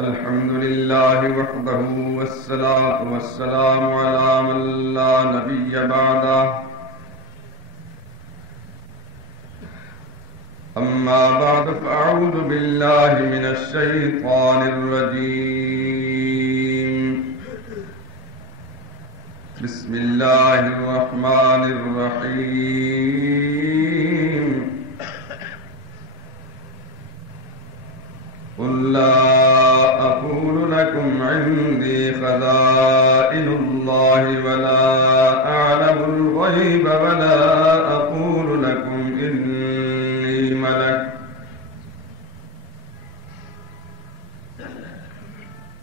الحمد لله وحده والصلاة والسلام على من لا نبي بعده. أما بعد فأعوذ بالله من الشيطان الرجيم. بسم الله الرحمن الرحيم. قل لا أقول لكم عندي خزائن الله ولا أعلم الغيب ولا أقول لكم إني ملك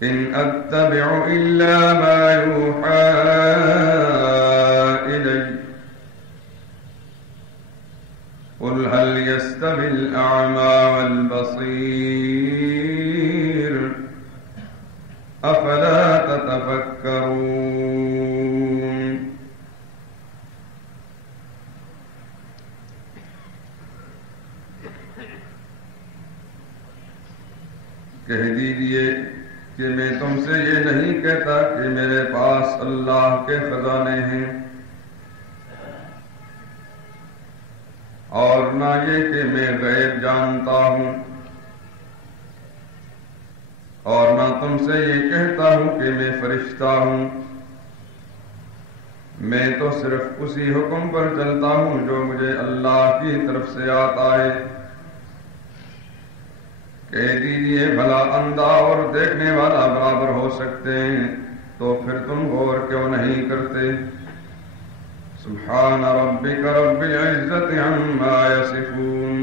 إن أتبع إلا ما يوحى إلي قل هل يستوي الأعمى والبصير أفلا تتفكرون. کہہ دیجئے کہ میں تم سے یہ نہیں کہتا کہ میرے پاس اللہ کے خزانے ہیں، اور نہ یہ کہ میں غیب جانتا ہوں، اور نہ تم سے یہ کہتا ہوں کہ میں فرشتہ ہوں. میں تو صرف اسی حکم پر چلتا ہوں جو مجھے اللہ کی طرف سے آتا ہے. کہہ دیجئے بھلا اندھا اور دیکھنے والا برابر ہو سکتے ہیں، تو پھر تم غور کیوں نہیں کرتے؟ سبحان ربک رب العزت عما یصفون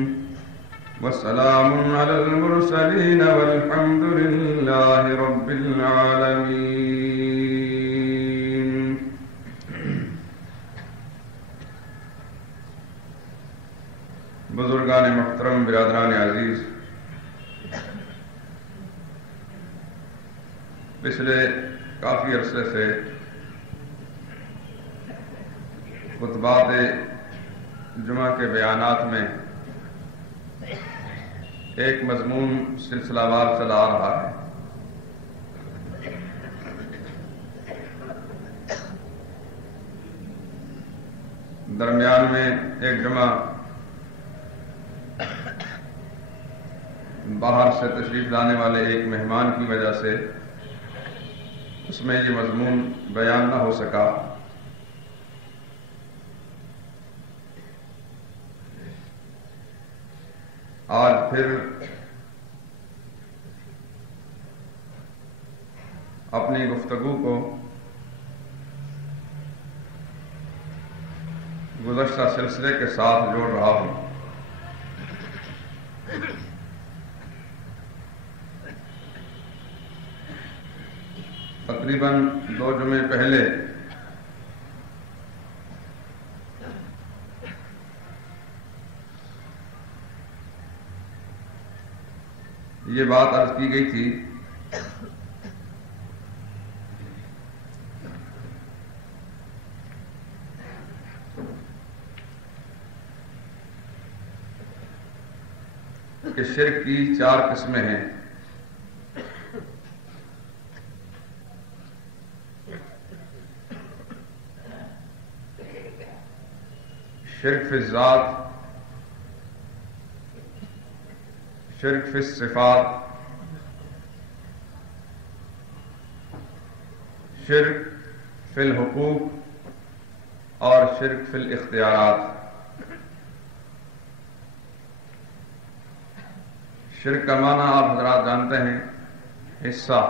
وسلام علی المرسلین والحمد للہ رب العالمین. بزرگان محترم، برادران عزیز، پچھلے کافی عرصے سے خطبات جمعہ کے بیانات میں ایک مضمون سلسلہ وار چلا آ رہا ہے. درمیان میں ایک جمعہ باہر سے تشریف لانے والے ایک مہمان کی وجہ سے اس میں یہ مضمون بیان نہ ہو سکا. آج پھر اپنی گفتگو کو گزشتہ سلسلے کے ساتھ جوڑ رہا ہوں. تقریباً 2 جمعے پہلے یہ بات عرض کی گئی تھی کہ شرک کی 4 قسمیں ہیں. شرک فی الذات، شرک فی الصفات، شرک فی الحقوق اور شرک فی الاختیارات. شرک کا معنی آپ حضرات جانتے ہیں، حصہ.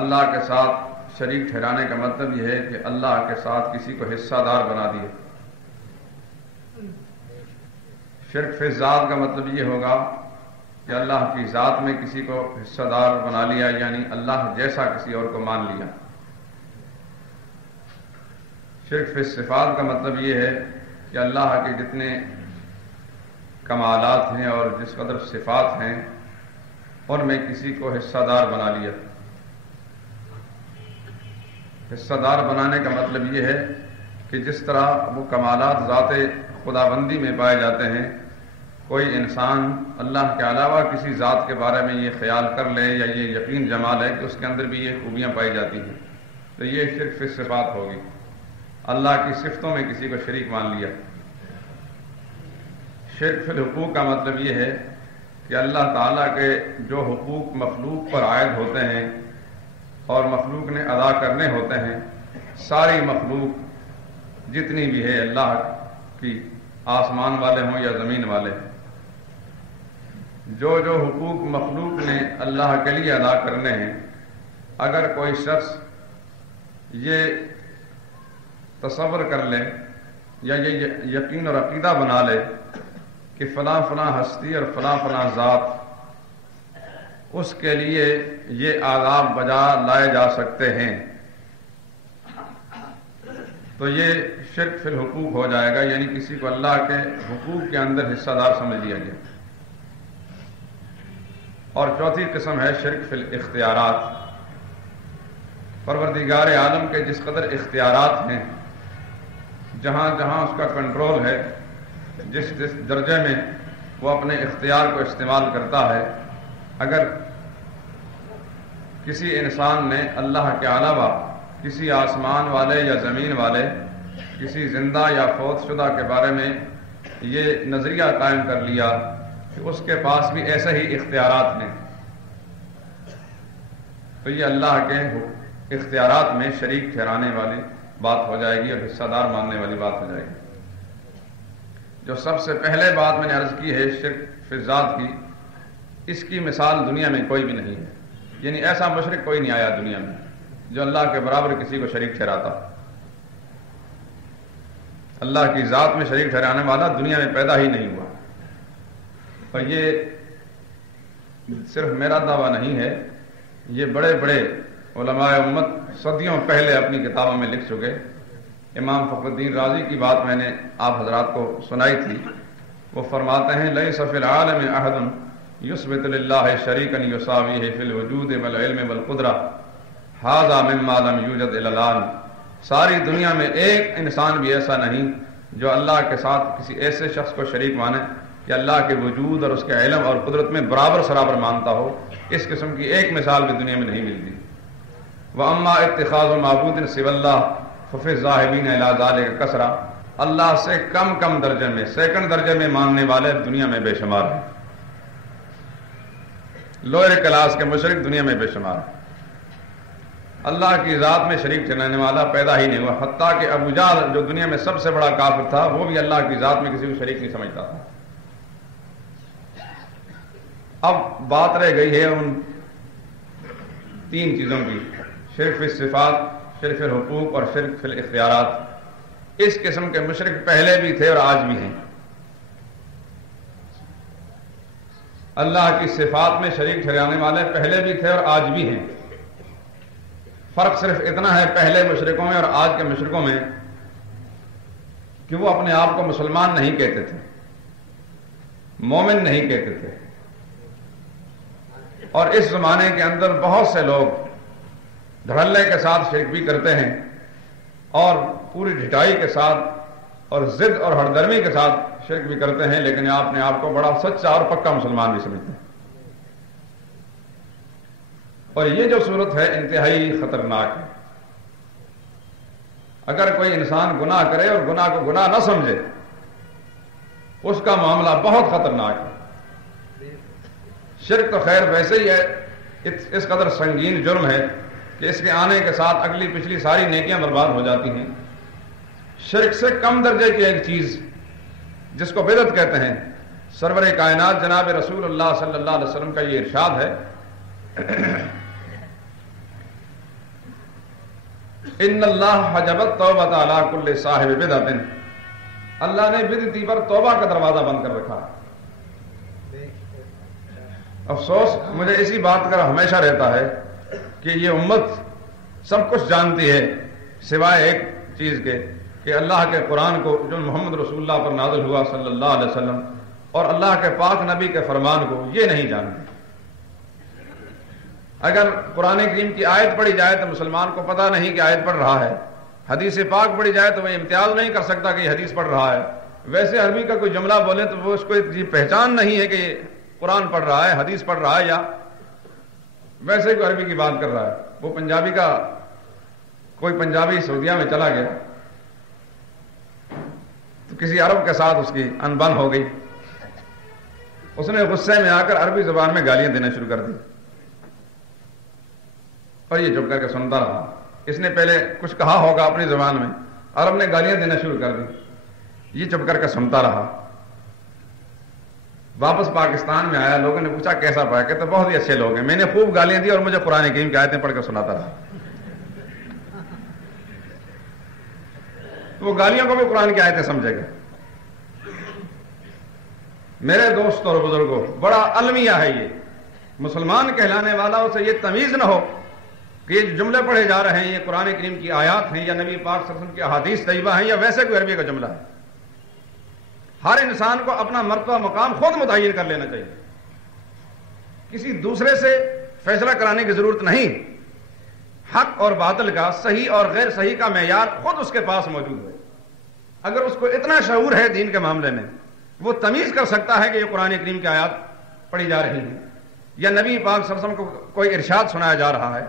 اللہ کے ساتھ شریک ٹھہرانے کا مطلب یہ ہے کہ اللہ کے ساتھ کسی کو حصہ دار بنا دیے. شرک فی الذات کا مطلب یہ ہوگا کہ اللہ کی ذات میں کسی کو حصہ دار بنا لیا، یعنی اللہ جیسا کسی اور کو مان لیا. شرک فی الصفات کا مطلب یہ ہے کہ اللہ کے جتنے کمالات ہیں اور جس قدر صفات ہیں ان میں کسی کو حصہ دار بنا لیا. حصہ دار بنانے کا مطلب یہ ہے کہ جس طرح وہ کمالات ذات خداوندی میں پائے جاتے ہیں کوئی انسان اللہ کے علاوہ کسی ذات کے بارے میں یہ خیال کر لے یا یہ یقین جما لے کہ اس کے اندر بھی یہ خوبیاں پائی جاتی ہیں تو یہ شرک فی الصفات ہوگی، اللہ کی صفتوں میں کسی کو شریک مان لیا۔ شرک فی الحقوق کا مطلب یہ ہے کہ اللہ تعالیٰ کے جو حقوق مخلوق پر عائد ہوتے ہیں اور مخلوق نے ادا کرنے ہوتے ہیں، ساری مخلوق جتنی بھی ہے اللہ کی، آسمان والے ہوں یا زمین والے، جو جو حقوق مخلوق نے اللہ کے لیے ادا کرنے ہیں، اگر کوئی شخص یہ تصور کر لے یا یہ یقین اور عقیدہ بنا لے کہ فلاں فلاں ہستی اور فلاں فلاں ذات اس کے لیے یہ آداب بجا لائے جا سکتے ہیں، تو یہ شرک فی الحقوق ہو جائے گا، یعنی کسی کو اللہ کے حقوق کے اندر حصہ دار سمجھ لیا گیا۔ اور چوتھی قسم ہے شرک فی الاختیارات۔ پروردگار عالم کے جس قدر اختیارات ہیں، جہاں جہاں اس کا کنٹرول ہے، جس جس درجے میں وہ اپنے اختیار کو استعمال کرتا ہے، اگر کسی انسان نے اللہ کے علاوہ کسی آسمان والے یا زمین والے، کسی زندہ یا فوت شدہ کے بارے میں یہ نظریہ قائم کر لیا کہ اس کے پاس بھی ایسے ہی اختیارات ہیں، تو یہ اللہ کے اختیارات میں شریک ٹھہرانے والی بات ہو جائے گی اور حصہ دار ماننے والی بات ہو جائے گی۔ جو سب سے پہلے بات میں نے عرض کی ہے شرک فی ذات کی، اس کی مثال دنیا میں کوئی بھی نہیں ہے، یعنی ایسا مشرک کوئی نہیں آیا دنیا میں جو اللہ کے برابر کسی کو شریک ٹھہراتا۔ اللہ کی ذات میں شریک ٹھہرانے والا دنیا میں پیدا ہی نہیں ہوا، اور یہ صرف میرا دعویٰ نہیں ہے، یہ بڑے بڑے علماء امت صدیوں پہلے اپنی کتابوں میں لکھ چکے۔ امام فخر الدین رازی کی بات میں نے آپ حضرات کو سنائی تھی، وہ فرماتے ہیں لیس فی العالم احد یثبت للہ شریکا یساویہ فی الوجود والعلم والقدرہ ھذا مما لم یوجد الی الآن۔ ساری دنیا میں ایک انسان بھی ایسا نہیں جو اللہ کے ساتھ کسی ایسے شخص کو شریک مانے کہ اللہ کے وجود اور اس کے علم اور قدرت میں برابر سرابر مانتا ہو، اس قسم کی ایک مثال بھی دنیا میں نہیں ملتی۔ وَأَمَّا اتِّخَاذُ مَعْبُودٍ سِوَى اللَّهِ فَفِي الذَّاهِبِينَ إِلَىٰ ذَلِكَ كَثْرَةٌ، اللہ سے کم کم درجے میں، سیکنڈ درجے میں ماننے والے دنیا میں بے شمار ہیں، لوئر کلاس کے مشرک دنیا میں بے شمار ہیں۔ اللہ کی ذات میں شریک ٹھہرانے والا پیدا ہی نہیں ہوا، حتیٰ کہ ابو جہل جو دنیا میں سب سے بڑا کافر تھا، وہ بھی اللہ کی ذات میں کسی کو شریک نہیں سمجھتا تھا۔ اب بات رہ گئی ہے ان تین چیزوں کی، شرک فی الصفات، شرک فی الحقوق اور شرک فی الاختیارات۔ اس قسم کے مشرک پہلے بھی تھے اور آج بھی ہیں۔ اللہ کی صفات میں شریک ٹھہرانے والے پہلے بھی تھے اور آج بھی ہیں۔ فرق صرف اتنا ہے پہلے مشرکوں میں اور آج کے مشرکوں میں کہ وہ اپنے آپ کو مسلمان نہیں کہتے تھے، مومن نہیں کہتے تھے، اور اس زمانے کے اندر بہت سے لوگ دھڑلے کے ساتھ شرک بھی کرتے ہیں اور پوری ڈھٹائی کے ساتھ اور ضد اور ہردرمی کے ساتھ شرک بھی کرتے ہیں، لیکن اپنے آپ کو بڑا سچا اور پکا مسلمان بھی سمجھتے ہیں۔ اور یہ جو صورت ہے انتہائی خطرناک ہے۔ اگر کوئی انسان گناہ کرے اور گناہ کو گناہ نہ سمجھے، اس کا معاملہ بہت خطرناک ہے۔ شرک تو خیر ویسے ہی ہے، اس قدر سنگین جرم ہے کہ اس کے آنے کے ساتھ اگلی پچھلی ساری نیکیاں برباد ہو جاتی ہیں۔ شرک سے کم درجے کی ایک چیز جس کو بدعت کہتے ہیں، سرور کائنات جناب رسول اللہ صلی اللہ علیہ وسلم کا یہ ارشاد ہے، ان اللہ حجب التوبۃ علی کل صاحب بدعۃ، اللہ نے بدعتی پر توبہ کا دروازہ بند کر رکھا ہے۔ افسوس مجھے اسی بات کا ہمیشہ رہتا ہے کہ یہ امت سب کچھ جانتی ہے سوائے ایک چیز کے کہ اللہ کے قرآن کو جو محمد رسول اللہ پر نازل ہوا صلی اللہ علیہ وسلم اور اللہ کے پاک نبی کے فرمان کو یہ نہیں جانتے۔ اگر قرآن کریم کی آیت پڑھی جائے تو مسلمان کو پتہ نہیں کہ آیت پڑھ رہا ہے، حدیث پاک پڑھی جائے تو وہ امتیاز نہیں کر سکتا کہ یہ حدیث پڑھ رہا ہے، ویسے عربی کا کوئی جملہ بولے تو وہ اس کو یہ پہچان نہیں ہے کہ یہ قرآن پڑھ رہا ہے، حدیث پڑھ رہا ہے، یا ویسے کوئی عربی کی بات کر رہا ہے۔ وہ پنجابی کا کوئی پنجابی سعودیہ میں چلا گیا تو کسی عرب کے ساتھ اس کی انبن ہو گئی، اس نے غصے میں آ کر عربی زبان میں گالیاں دینا شروع کر دی، اور یہ چپ کر کے سنتا رہا۔ اس نے پہلے کچھ کہا ہوگا اپنی زبان میں، عرب نے گالیاں دینا شروع کر دی، یہ چپ کر کے سنتا رہا۔ واپس پاکستان میں آیا، لوگوں نے پوچھا کیسا پایا؟ کہتے بہت ہی اچھے لوگ ہیں، میں نے خوب گالیاں دی اور مجھے قرآن کریم کی آیتیں پڑھ کر سناتا رہا۔ تو وہ گالیوں کو بھی قرآن کی آیتیں سمجھے گا۔ میرے دوست اور بزرگوں، بڑا المیہ ہے یہ، مسلمان کہلانے والا اسے یہ تمیز نہ ہو کہ یہ جو جملے پڑھے جا رہے ہیں یہ قرآن کریم کی آیات ہیں یا نبی پاک صلی اللہ علیہ وسلم کی احادیث طیبہ ہیں یا ویسے کوئی عربی کا جملہ ہے۔ ہر انسان کو اپنا مرتبہ مقام خود متعین کر لینا چاہیے، کسی دوسرے سے فیصلہ کرانے کی ضرورت نہیں۔ حق اور باطل کا، صحیح اور غیر صحیح کا معیار خود اس کے پاس موجود ہے۔ اگر اس کو اتنا شعور ہے دین کے معاملے میں، وہ تمیز کر سکتا ہے کہ یہ قرآن کریم کی آیات پڑھی جا رہی ہیں یا نبی پاک صلی اللہ علیہ وسلم کو کوئی ارشاد سنایا جا رہا ہے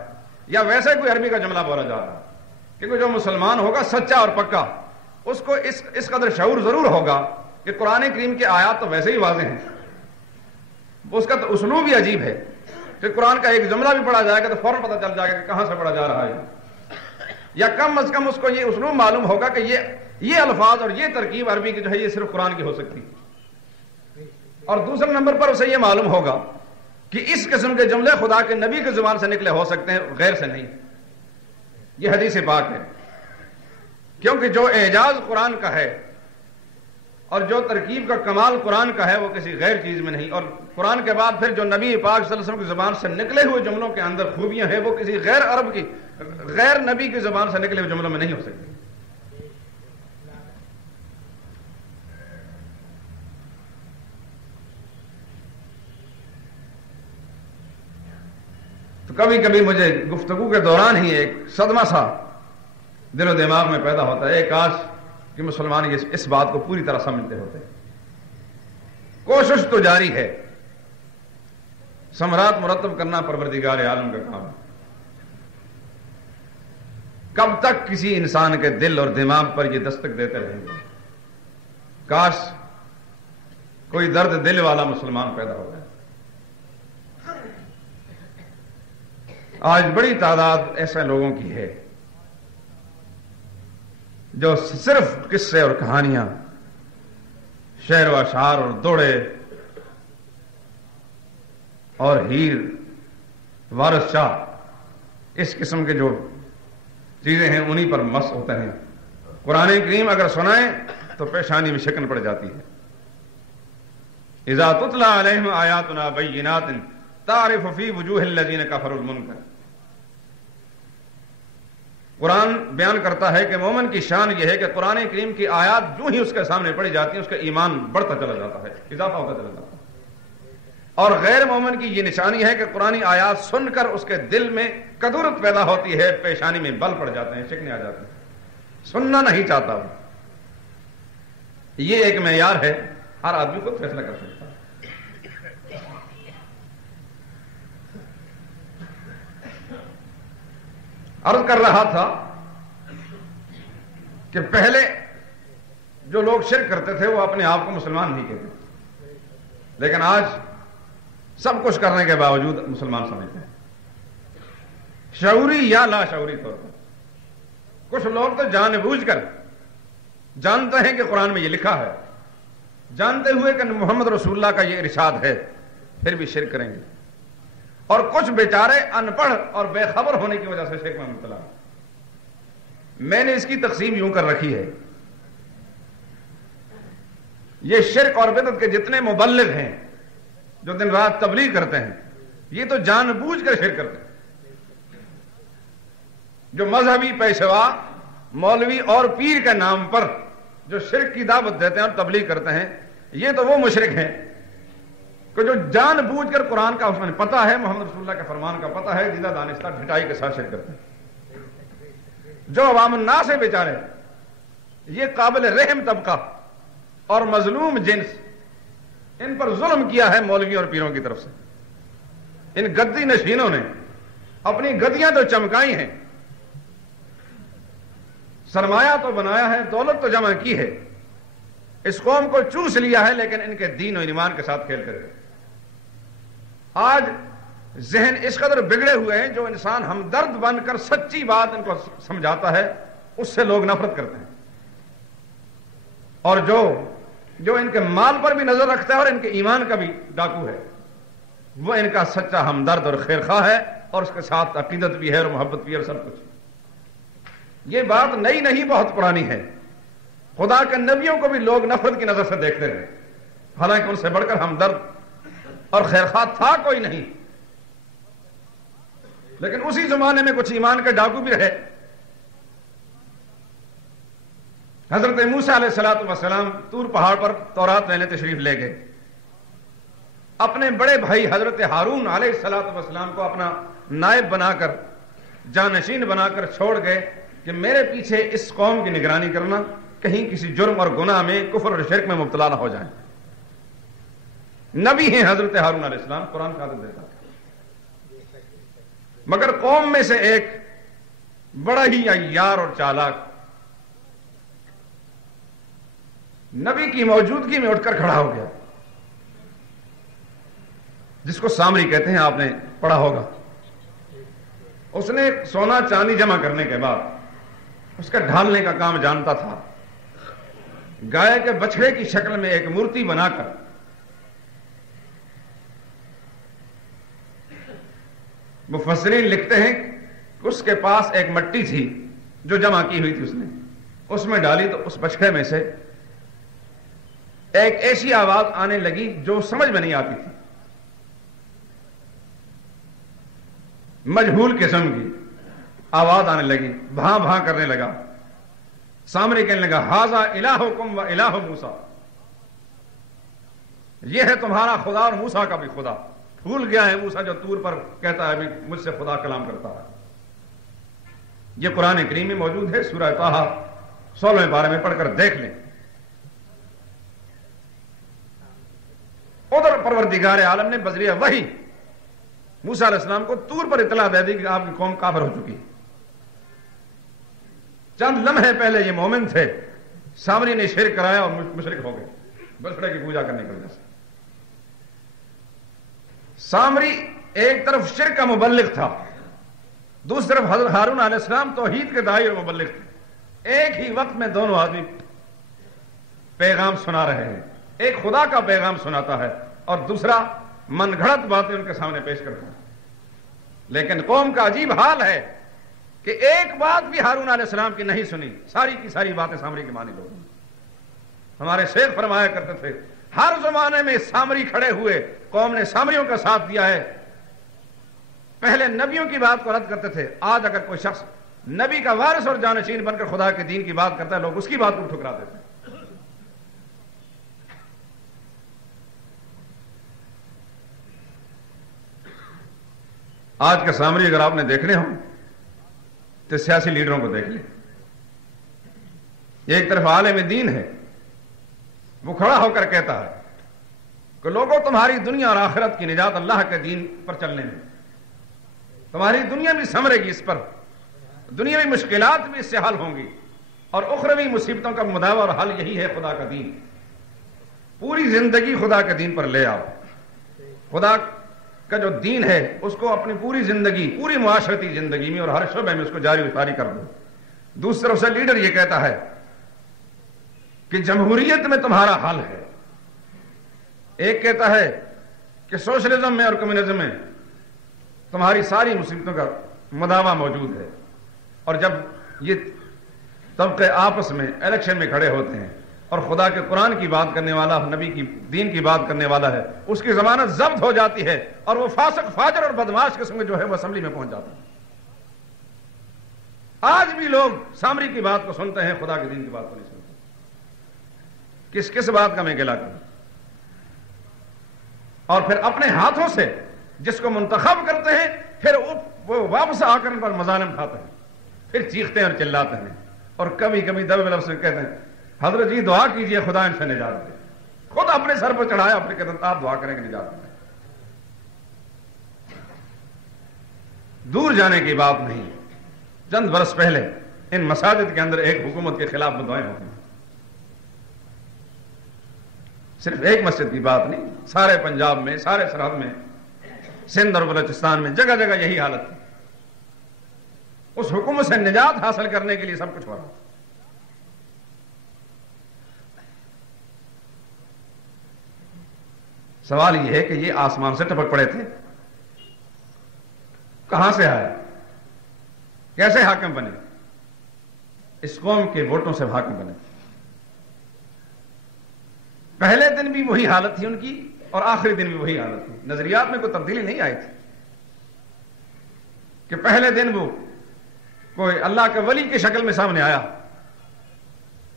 یا ویسے کوئی عربی کا جملہ بولا جا رہا ہے۔ کیونکہ جو مسلمان ہوگا سچا اور پکا، اس کو اس قدر شعور ضرور ہوگا کہ قرآن کریم کی آیات تو ویسے ہی واضح ہیں، اس کا تو اسلوب ہی عجیب ہے کہ قرآن کا ایک جملہ بھی پڑھا جائے گا تو فوراً پتہ چل جائے گا کہ کہاں سے پڑھا جا رہا ہے، یا کم از کم اس کو یہ اسلوب معلوم ہوگا کہ یہ الفاظ اور یہ ترکیب عربی کی جو ہے یہ صرف قرآن کی ہو سکتی ہے۔ اور دوسرے نمبر پر اسے یہ معلوم ہوگا کہ اس قسم کے جملے خدا کے نبی کی زبان سے نکلے ہو سکتے ہیں، غیر سے نہیں۔ یہ حدیث پاک ہے، کیونکہ جو اعجاز قرآن کا ہے اور جو ترکیب کا کمال قرآن کا ہے وہ کسی غیر چیز میں نہیں، اور قرآن کے بعد پھر جو نبی پاک صلی اللہ علیہ وسلم کی زبان سے نکلے ہوئے جملوں کے اندر خوبیاں ہیں وہ کسی غیر عرب کی، غیر نبی کی زبان سے نکلے ہوئے جملوں میں نہیں ہو سکتی۔ تو کبھی کبھی مجھے گفتگو کے دوران ہی ایک صدمہ سا دل و دماغ میں پیدا ہوتا ہے، کاش کہ مسلمان اس بات کو پوری طرح سمجھتے ہوتے۔ کوشش تو جاری ہے، ثمرات مرتب کرنا پروردگار عالم کا کام ہے۔ کب تک کسی انسان کے دل اور دماغ پر یہ دستک دیتے رہیں گے؟ کاش کوئی درد دل والا مسلمان پیدا ہو جائے۔ آج بڑی تعداد ایسے لوگوں کی ہے جو صرف قصے اور کہانیاں، شعر و اشعار اور دوڑے اور ہیر وارث شاہ اس قسم کے جو چیزیں ہیں انہی پر مست ہوتے ہیں۔ قرآن کریم اگر سنائیں تو پیشانی میں شکن پڑ جاتی ہے۔ اذا تتلی علیہم آیاتنا بینات تعرف فی وجوہ الذین کفروا المنکر۔ قرآن بیان کرتا ہے کہ مومن کی شان یہ ہے کہ قرآن کریم کی آیات جو ہی اس کے سامنے پڑھی جاتی ہیں اس کا ایمان بڑھتا چلا جاتا ہے، اضافہ ہوتا چلا جاتا ہے۔ اور غیر مومن کی یہ نشانی ہے کہ قرآن آیات سن کر اس کے دل میں کدورت پیدا ہوتی ہے، پیشانی میں بل پڑ جاتے ہیں، شکنے آ جاتے ہیں، سننا نہیں چاہتا وہ۔ یہ ایک معیار ہے، ہر آدمی خود فیصلہ کر سکتا ہے۔ عرض کر رہا تھا کہ پہلے جو لوگ شرک کرتے تھے وہ اپنے آپ کو مسلمان نہیں کہتے، لیکن آج سب کچھ کرنے کے باوجود مسلمان سمجھتے ہیں، شعوری یا لا شعوری طور پر۔ کچھ لوگ تو جان بوجھ کر جانتے ہیں کہ قرآن میں یہ لکھا ہے، جانتے ہوئے کہ محمد رسول اللہ کا یہ ارشاد ہے، پھر بھی شرک کریں گے۔ اور کچھ بیچارے ان پڑھ اور بے خبر ہونے کی وجہ سے شرک میں مبتلا۔ میں نے اس کی تقسیم یوں کر رکھی ہے، یہ شرک اور بدعت کے جتنے مبلغ ہیں جو دن رات تبلیغ کرتے ہیں یہ تو جان بوجھ کر شرک کرتے ہیں۔ جو مذہبی پیشوا، مولوی اور پیر کے نام پر جو شرک کی دعوت دیتے ہیں اور تبلیغ کرتے ہیں یہ تو وہ مشرک ہیں کہ جو جان بوجھ کر قرآن کا اس میں پتہ ہے، محمد رسول اللہ کے فرمان کا پتہ ہے، دیدہ دانستہ ڈھٹائی کے ساتھ شرک کرتے ہیں۔ جو عوام الناس ہے بیچارے، یہ قابل رحم طبقہ اور مظلوم جنس، ان پر ظلم کیا ہے مولویوں اور پیروں کی طرف سے. ان گدی نشینوں نے اپنی گدیاں تو چمکائی ہیں، سرمایہ تو بنایا ہے، دولت تو جمع کی ہے، اس قوم کو چوس لیا ہے، لیکن ان کے دین و ایمان کے ساتھ کھیل کر گئے. آج ذہن اس قدر بگڑے ہوئے ہیں، جو انسان ہمدرد بن کر سچی بات ان کو سمجھاتا ہے اس سے لوگ نفرت کرتے ہیں، اور جو ان کے مال پر بھی نظر رکھتا ہے اور ان کے ایمان کا بھی ڈاکو ہے، وہ ان کا سچا ہمدرد اور خیر خواہ ہے، اور اس کے ساتھ عقیدت بھی ہے اور محبت بھی ہے اور سب کچھ. یہ بات نئی نہیں، بہت پرانی ہے. خدا کے نبیوں کو بھی لوگ نفرت کی نظر سے دیکھتے رہے، حالانکہ ان سے بڑھ کر ہمدرد اور خیر خواہ تھا کوئی نہیں. لیکن اسی زمانے میں کچھ ایمان کے ڈاکو بھی رہے. حضرت موسیٰ علیہ السلام طور پہاڑ پر تورات لینے تشریف لے گئے. اپنے بڑے بھائی حضرت ہارون علیہ السلام کو اپنا نائب بنا کر، جانشین بنا کر چھوڑ گئے کہ میرے پیچھے اس قوم کی نگرانی کرنا، کہیں کسی جرم اور گناہ میں، کفر اور شرک میں مبتلا نہ ہو جائیں. نبی ہیں حضرت ہارون علیہ السلام، قرآن شہادت دیتا ہے. مگر قوم میں سے ایک بڑا ہی عیار اور چالاک نبی کی موجودگی میں اٹھ کر کھڑا ہو گیا، جس کو سامری کہتے ہیں، آپ نے پڑھا ہوگا. اس نے سونا چاندی جمع کرنے کے بعد اس کا ڈھالنے کا کام جانتا تھا. گائے کے بچڑے کی شکل میں ایک مورتی بنا کر مفسرین لکھتے ہیں کہ اس کے پاس ایک مٹی تھی جو جمع کی ہوئی تھی، اس نے اس میں ڈالی تو اس بچڑے میں سے ایک ایسی آواز آنے لگی جو سمجھ میں نہیں آتی تھی، مجہول قسم کی آواز آنے لگی، بھاں بھاں کرنے لگا. سامنے کہنے لگا ھذا الہکم و الہ موسیٰ، یہ ہے تمہارا خدا اور موسیٰ کا بھی خدا. بھول گیا ہے موسیٰ جو طور پر کہتا ہے ابھی مجھ سے خدا کلام کرتا ہے. یہ قرآن کریم میں موجود ہے، سورہ طٰہٰ 16 پارے میں پڑھ کر دیکھ لیں. ادھر پروردگار عالم نے بذریعہ وحی موسیٰ علیہ السلام کو طور پر اطلاع دے دی کہ آپ کی قوم کافر ہو چکی ہے. چند لمحے پہلے یہ مومن تھے، سامری نے شرک کرایا اور مشرک ہو گئے بچڑے کی پوجا کرنے کی وجہ سے. سامری ایک طرف شرک کا مبلغ تھا، دوسری طرف حضرت ہارون علیہ السلام توحید کے داعی اور مبلغ تھے. ایک ہی وقت میں دونوں آدمی پیغام سنا رہے ہیں. ایک خدا کا پیغام سناتا ہے اور دوسرا من گھڑت باتیں ان کے سامنے پیش کرتا ہے. لیکن قوم کا عجیب حال ہے کہ ایک بات بھی ہارون علیہ السلام کی نہیں سنی، ساری کی ساری باتیں سامری کی مانی لوگ. ہمارے شیخ فرمایا کرتے تھے ہر زمانے میں سامری کھڑے ہوئے، قوم نے سامریوں کا ساتھ دیا ہے. پہلے نبیوں کی بات کو رد کرتے تھے، آج اگر کوئی شخص نبی کا وارث اور جانشین بن کر خدا کے دین کی بات کرتا ہے، لوگ اس کی بات کو ٹھکرا دیتے ہیں. آج کا سامری اگر آپ نے دیکھنے ہوں تو سیاسی لیڈروں کو دیکھ لیں. ایک طرف عالم دین ہے، وہ کھڑا ہو کر کہتا ہے کہ لوگوں تمہاری دنیا اور آخرت کی نجات اللہ کے دین پر چلنے میں، تمہاری دنیا بھی سنورے گی اس پر، دنیاوی مشکلات بھی اس سے حل ہوں گی، اور اخروی مصیبتوں کا مداوع اور حل یہی ہے خدا کا دین. پوری زندگی خدا کے دین پر لے آؤ. خدا کا جو دین ہے اس کو اپنی پوری زندگی، پوری معاشرتی زندگی میں اور ہر شعبے میں اس کو جاری و ساری کر دو. دوسری طرف سے لیڈر یہ کہتا ہے کہ جمہوریت میں تمہارا حل ہے. ایک کہتا ہے کہ سوشلزم میں اور کمیونزم میں تمہاری ساری مصیبتوں کا مداوع موجود ہے. اور جب یہ طبقے آپس میں الیکشن میں کھڑے ہوتے ہیں اور خدا کے قرآن کی بات کرنے والا، نبی کی دین کی بات کرنے والا ہے، اس کی ضمانت ضبط ہو جاتی ہے اور وہ فاسق فاجر اور بدماش قسم کے جو ہے وہ اسمبلی میں پہنچ جاتے ہیں. آج بھی لوگ سامری کی بات کو سنتے ہیں، خدا کے دین کی بات کو نہیں سنتے. کس بات کا میں گلہ کروں؟ اور پھر اپنے ہاتھوں سے جس کو منتخب کرتے ہیں پھر وہ واپس آ کر ان پر مظالم کھاتے ہیں، پھر چیختے ہیں اور چلاتے ہیں، اور کبھی کبھی دب لفظ سے کہتے ہیں حضرت جی دعا کیجئے خدا ان سے نجات دے. خود اپنے سر پر چڑھایا اپنے قدم، آپ دعا کریں کہ نجات دیں. دور جانے کی بات نہیں. چند برس پہلے ان مساجد کے اندر ایک حکومت کے خلاف دعائیں ہوتی ہیں. صرف ایک مسجد کی بات نہیں، سارے پنجاب میں، سارے سرحد میں، سندھ اور بلوچستان میں جگہ جگہ یہی حالت تھی. اس حکومت سے نجات حاصل کرنے کے لیے سب کچھ ہو رہا. سوال یہ ہے کہ یہ آسمان سے ٹپک پڑے تھے؟ کہاں سے آئے؟ کیسے حاکم بنے؟ اس قوم کے ووٹوں سے حاکم بنے. پہلے دن بھی وہی حالت تھی ان کی اور آخری دن بھی وہی حالت تھی. نظریات میں کوئی تبدیلی نہیں آئی تھی کہ پہلے دن وہ کوئی اللہ کے ولی کی شکل میں سامنے آیا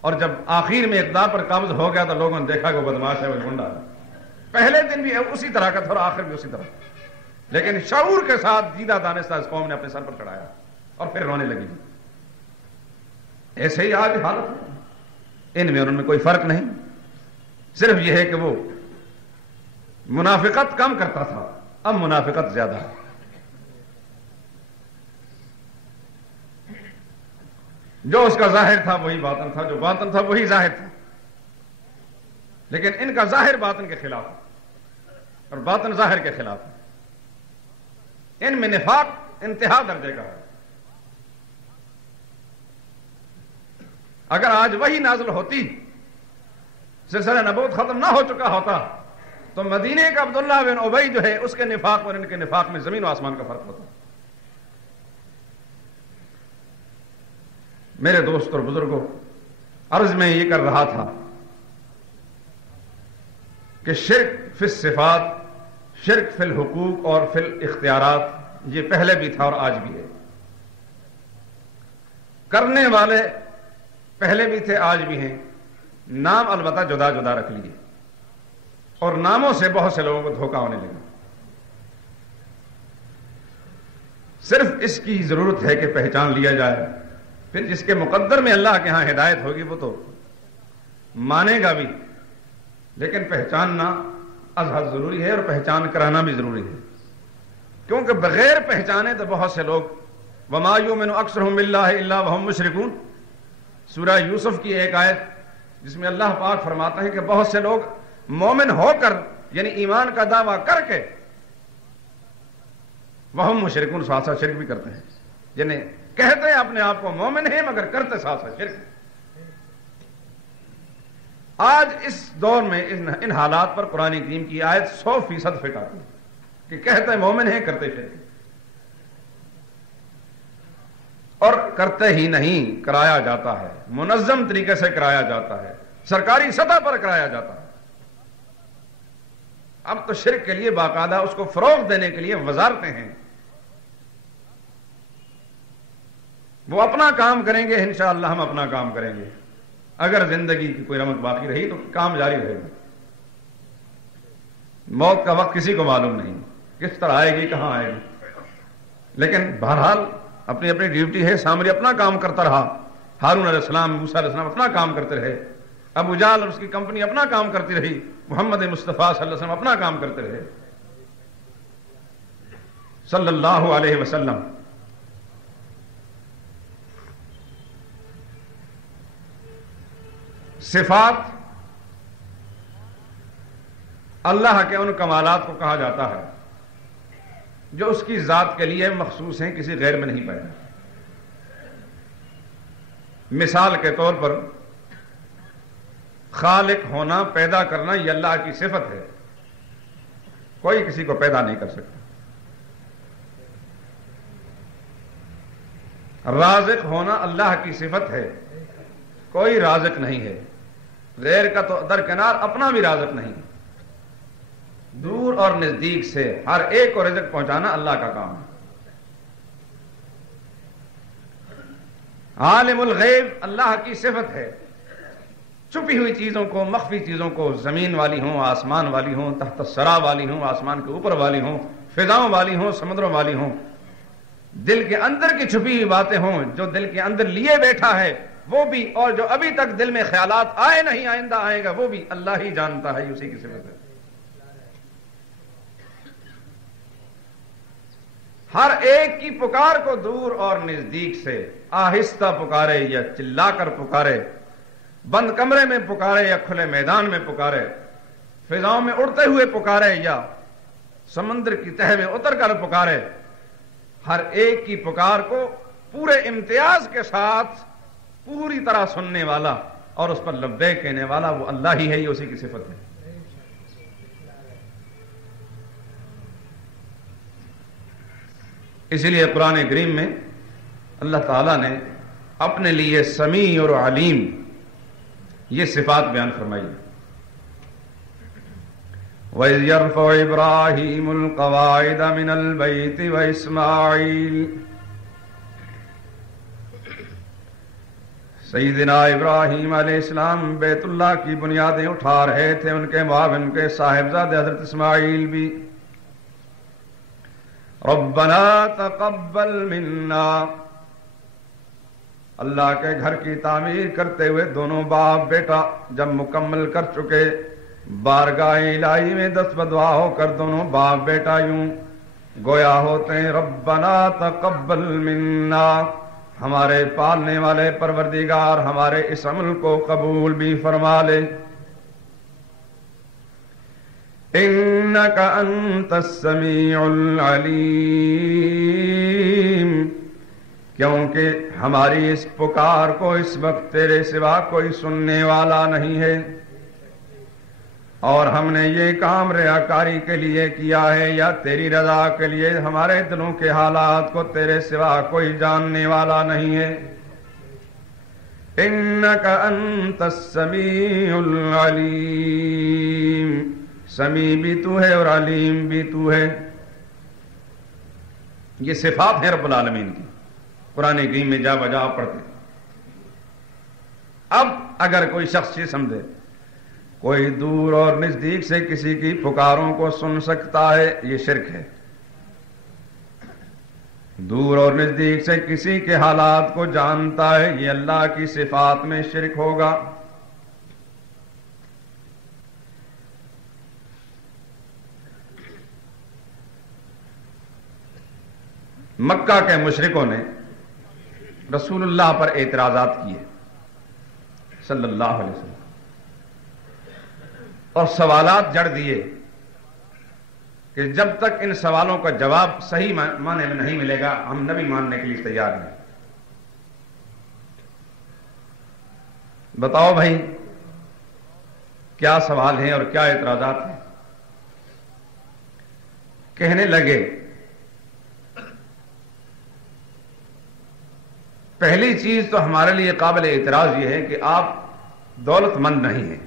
اور جب آخر میں اقتدار پر قابض ہو گیا تو لوگوں نے دیکھا کہ وہ بدماش ہے، وہ گنڈا ہے. پہلے دن بھی اسی طرح کا تھا اور آخر بھی اسی طرح. لیکن شعور کے ساتھ جیدہ دانستہ اس قوم نے اپنے سر پر چڑھایا اور پھر رونے لگی. ایسے ہی آج حالت ہے. ان میں اور ان میں کوئی فرق نہیں، صرف یہ ہے کہ وہ منافقت کم کرتا تھا، اب منافقت زیادہ ہے. جو اس کا ظاہر تھا وہی باطن تھا، جو باطن تھا وہی ظاہر تھا. لیکن ان کا ظاہر باطن کے خلاف ہے اور باطن ظاہر کے خلاف ہے. ان میں نفاق انتہا درجے کا ہے. اگر آج وہی نازل ہوتی، سلسلہ نبوت ختم نہ ہو چکا ہوتا، تو مدینے کا عبداللہ بن ابی جو ہے اس کے نفاق اور ان کے نفاق میں زمین و آسمان کا فرق ہوتا. میرے دوست اور بزرگوں، عرض میں یہ کر رہا تھا کہ شرک فی الصفات، شرک فی الحقوق اور فی الاختیارات یہ پہلے بھی تھا اور آج بھی ہے. کرنے والے پہلے بھی تھے، آج بھی ہیں. نام البتہ جدا جدا رکھ لیے اور ناموں سے بہت سے لوگوں کو دھوکہ ہونے لگا. صرف اس کی ضرورت ہے کہ پہچان لیا جائے. پھر جس کے مقدر میں اللہ کے ہاں ہدایت ہوگی وہ تو مانے گا بھی، لیکن پہچاننا ازحد ضروری ہے اور پہچان کرانا بھی ضروری ہے. کیونکہ بغیر پہچانے تو بہت سے لوگ وَمَا يُؤْمِنُ أَكْثَرُهُم بِاللَّهِ إِلَّا وَهُمْ مُشْرِكُونَ، سورہ یوسف کی ایک آیت جس میں اللہ پاک فرماتا ہے کہ بہت سے لوگ مومن ہو کر یعنی ایمان کا دعویٰ کر کے وَهُمْ مُشْرِكُونَ ساتھ ساتھ شرک بھی کرتے ہیں. یعنی کہتے ہیں اپنے آپ کو مومن ہیں مگر کرتے ساتھ ساتھ شرک. آج اس دور میں ان حالات پر قرآن کریم کی آیت 100% فٹ آتی ہے کہ کہتے ہیں مومن ہیں کرتے شرک، اور کرتے ہی نہیں کرایا جاتا ہے، منظم طریقے سے کرایا جاتا ہے، سرکاری سطح پر کرایا جاتا ہے. اب تو شرک کے لیے باقاعدہ اس کو فروغ دینے کے لیے وزارتیں ہیں. وہ اپنا کام کریں گے، انشاءاللہ ہم اپنا کام کریں گے. اگر زندگی کی کوئی رمق باقی رہی تو کام جاری رہے گا. موت کا وقت کسی کو معلوم نہیں، کس طرح آئے گی، کہاں آئے گی. لیکن بہرحال اپنی اپنی ڈیوٹی ہے. سامری اپنا کام کرتا رہا، ہارون علیہ السلام، موسیٰ علیہ السلام اپنا کام کرتے رہے، ابو جہل اور اس کی کمپنی اپنا کام کرتی رہی، محمد مصطفیٰ صلی اللہ علیہ وسلم اپنا کام کرتے رہے صلی اللہ علیہ وسلم. صفات اللہ کے ان کمالات کو کہا جاتا ہے جو اس کی ذات کے لیے مخصوص ہیں، کسی غیر میں نہیں پائے. مثال کے طور پر خالق ہونا، پیدا کرنا، یہ اللہ کی صفت ہے، کوئی کسی کو پیدا نہیں کر سکتا. رازق ہونا اللہ کی صفت ہے، کوئی رازق نہیں ہے. غیر کا تو درکنار، اپنا بھی رازق نہیں. دور اور نزدیک سے ہر ایک کو رزق پہنچانا اللہ کا کام ہے. عالم الغیب اللہ کی صفت ہے، چھپی ہوئی چیزوں کو، مخفی چیزوں کو، زمین والی ہوں، آسمان والی ہوں، تحت الثری والی ہوں، آسمان کے اوپر والی ہوں، فضاؤں والی ہوں، سمندروں والی ہوں، دل کے اندر کی چھپی ہوئی باتیں ہوں، جو دل کے اندر لیے بیٹھا ہے وہ بھی، اور جو ابھی تک دل میں خیالات آئے نہیں آئندہ آئے گا وہ بھی اللہ ہی جانتا ہے، اسی کی صفت ہے۔ ہر ایک کی پکار کو دور اور نزدیک سے، آہستہ پکارے یا چلا کر پکارے، بند کمرے میں پکارے یا کھلے میدان میں پکارے، فضاؤں میں اڑتے ہوئے پکارے یا سمندر کی تہہ میں اتر کر پکارے، ہر ایک کی پکار کو پورے امتیاز کے ساتھ پوری طرح سننے والا اور اس پر لبیک کہنے والا وہ اللہ ہی ہے، یہ اسی کی صفت ہے۔ اسی لیے قرآن کریم میں اللہ تعالیٰ نے اپنے لیے سمیع اور علیم یہ صفات بیان فرمائی۔ وَإِذْ يَرْفَعُ إِبْرَاهِيمُ الْقَوَاعِدَ مِنَ الْبَيْتِ وَإِسْمَاعِيلُ، سیدنا ابراہیم علیہ السلام بیت اللہ کی بنیادیں اٹھا رہے تھے، ان کے معاون کے صاحبزادے حضرت اسماعیل بھی۔ ربنا تقبل منا، اللہ کے گھر کی تعمیر کرتے ہوئے دونوں باپ بیٹا جب مکمل کر چکے، بارگاہ الہی میں دست بدعا ہو کر دونوں باپ بیٹا یوں گویا ہوتے ہیں، ربنا تقبل منا، ہمارے پالنے والے پروردگار ہمارے اس عمل کو قبول بھی فرما لے، انک انت السمیع العلیم، کیونکہ ہماری اس پکار کو اس وقت تیرے سوا کوئی سننے والا نہیں ہے، اور ہم نے یہ کام ریاکاری کے لیے کیا ہے یا تیری رضا کے لیے، ہمارے دلوں کے حالات کو تیرے سوا کوئی جاننے والا نہیں ہے، انک انت السمیع العلیم، سمیع بھی تو ہے اور علیم بھی تو ہے۔ یہ صفات ہیں رب العالمین کی، قرآن کریم میں جا بجا پڑھتے۔ اب اگر کوئی شخص یہ سمجھے کوئی دور اور نزدیک سے کسی کی پکاروں کو سن سکتا ہے، یہ شرک ہے۔ دور اور نزدیک سے کسی کے حالات کو جانتا ہے، یہ اللہ کی صفات میں شرک ہوگا۔ مکہ کے مشرکوں نے رسول اللہ پر اعتراضات کیے صلی اللہ علیہ وسلم، اور سوالات جڑ دیے کہ جب تک ان سوالوں کا جواب صحیح معنی میں نہیں ملے گا ہم نبی ماننے کے لیے تیار نہیں۔ بتاؤ بھائی کیا سوال ہیں اور کیا اعتراضات ہیں؟ کہنے لگے پہلی چیز تو ہمارے لیے قابل اعتراض یہ ہے کہ آپ دولت مند نہیں ہیں،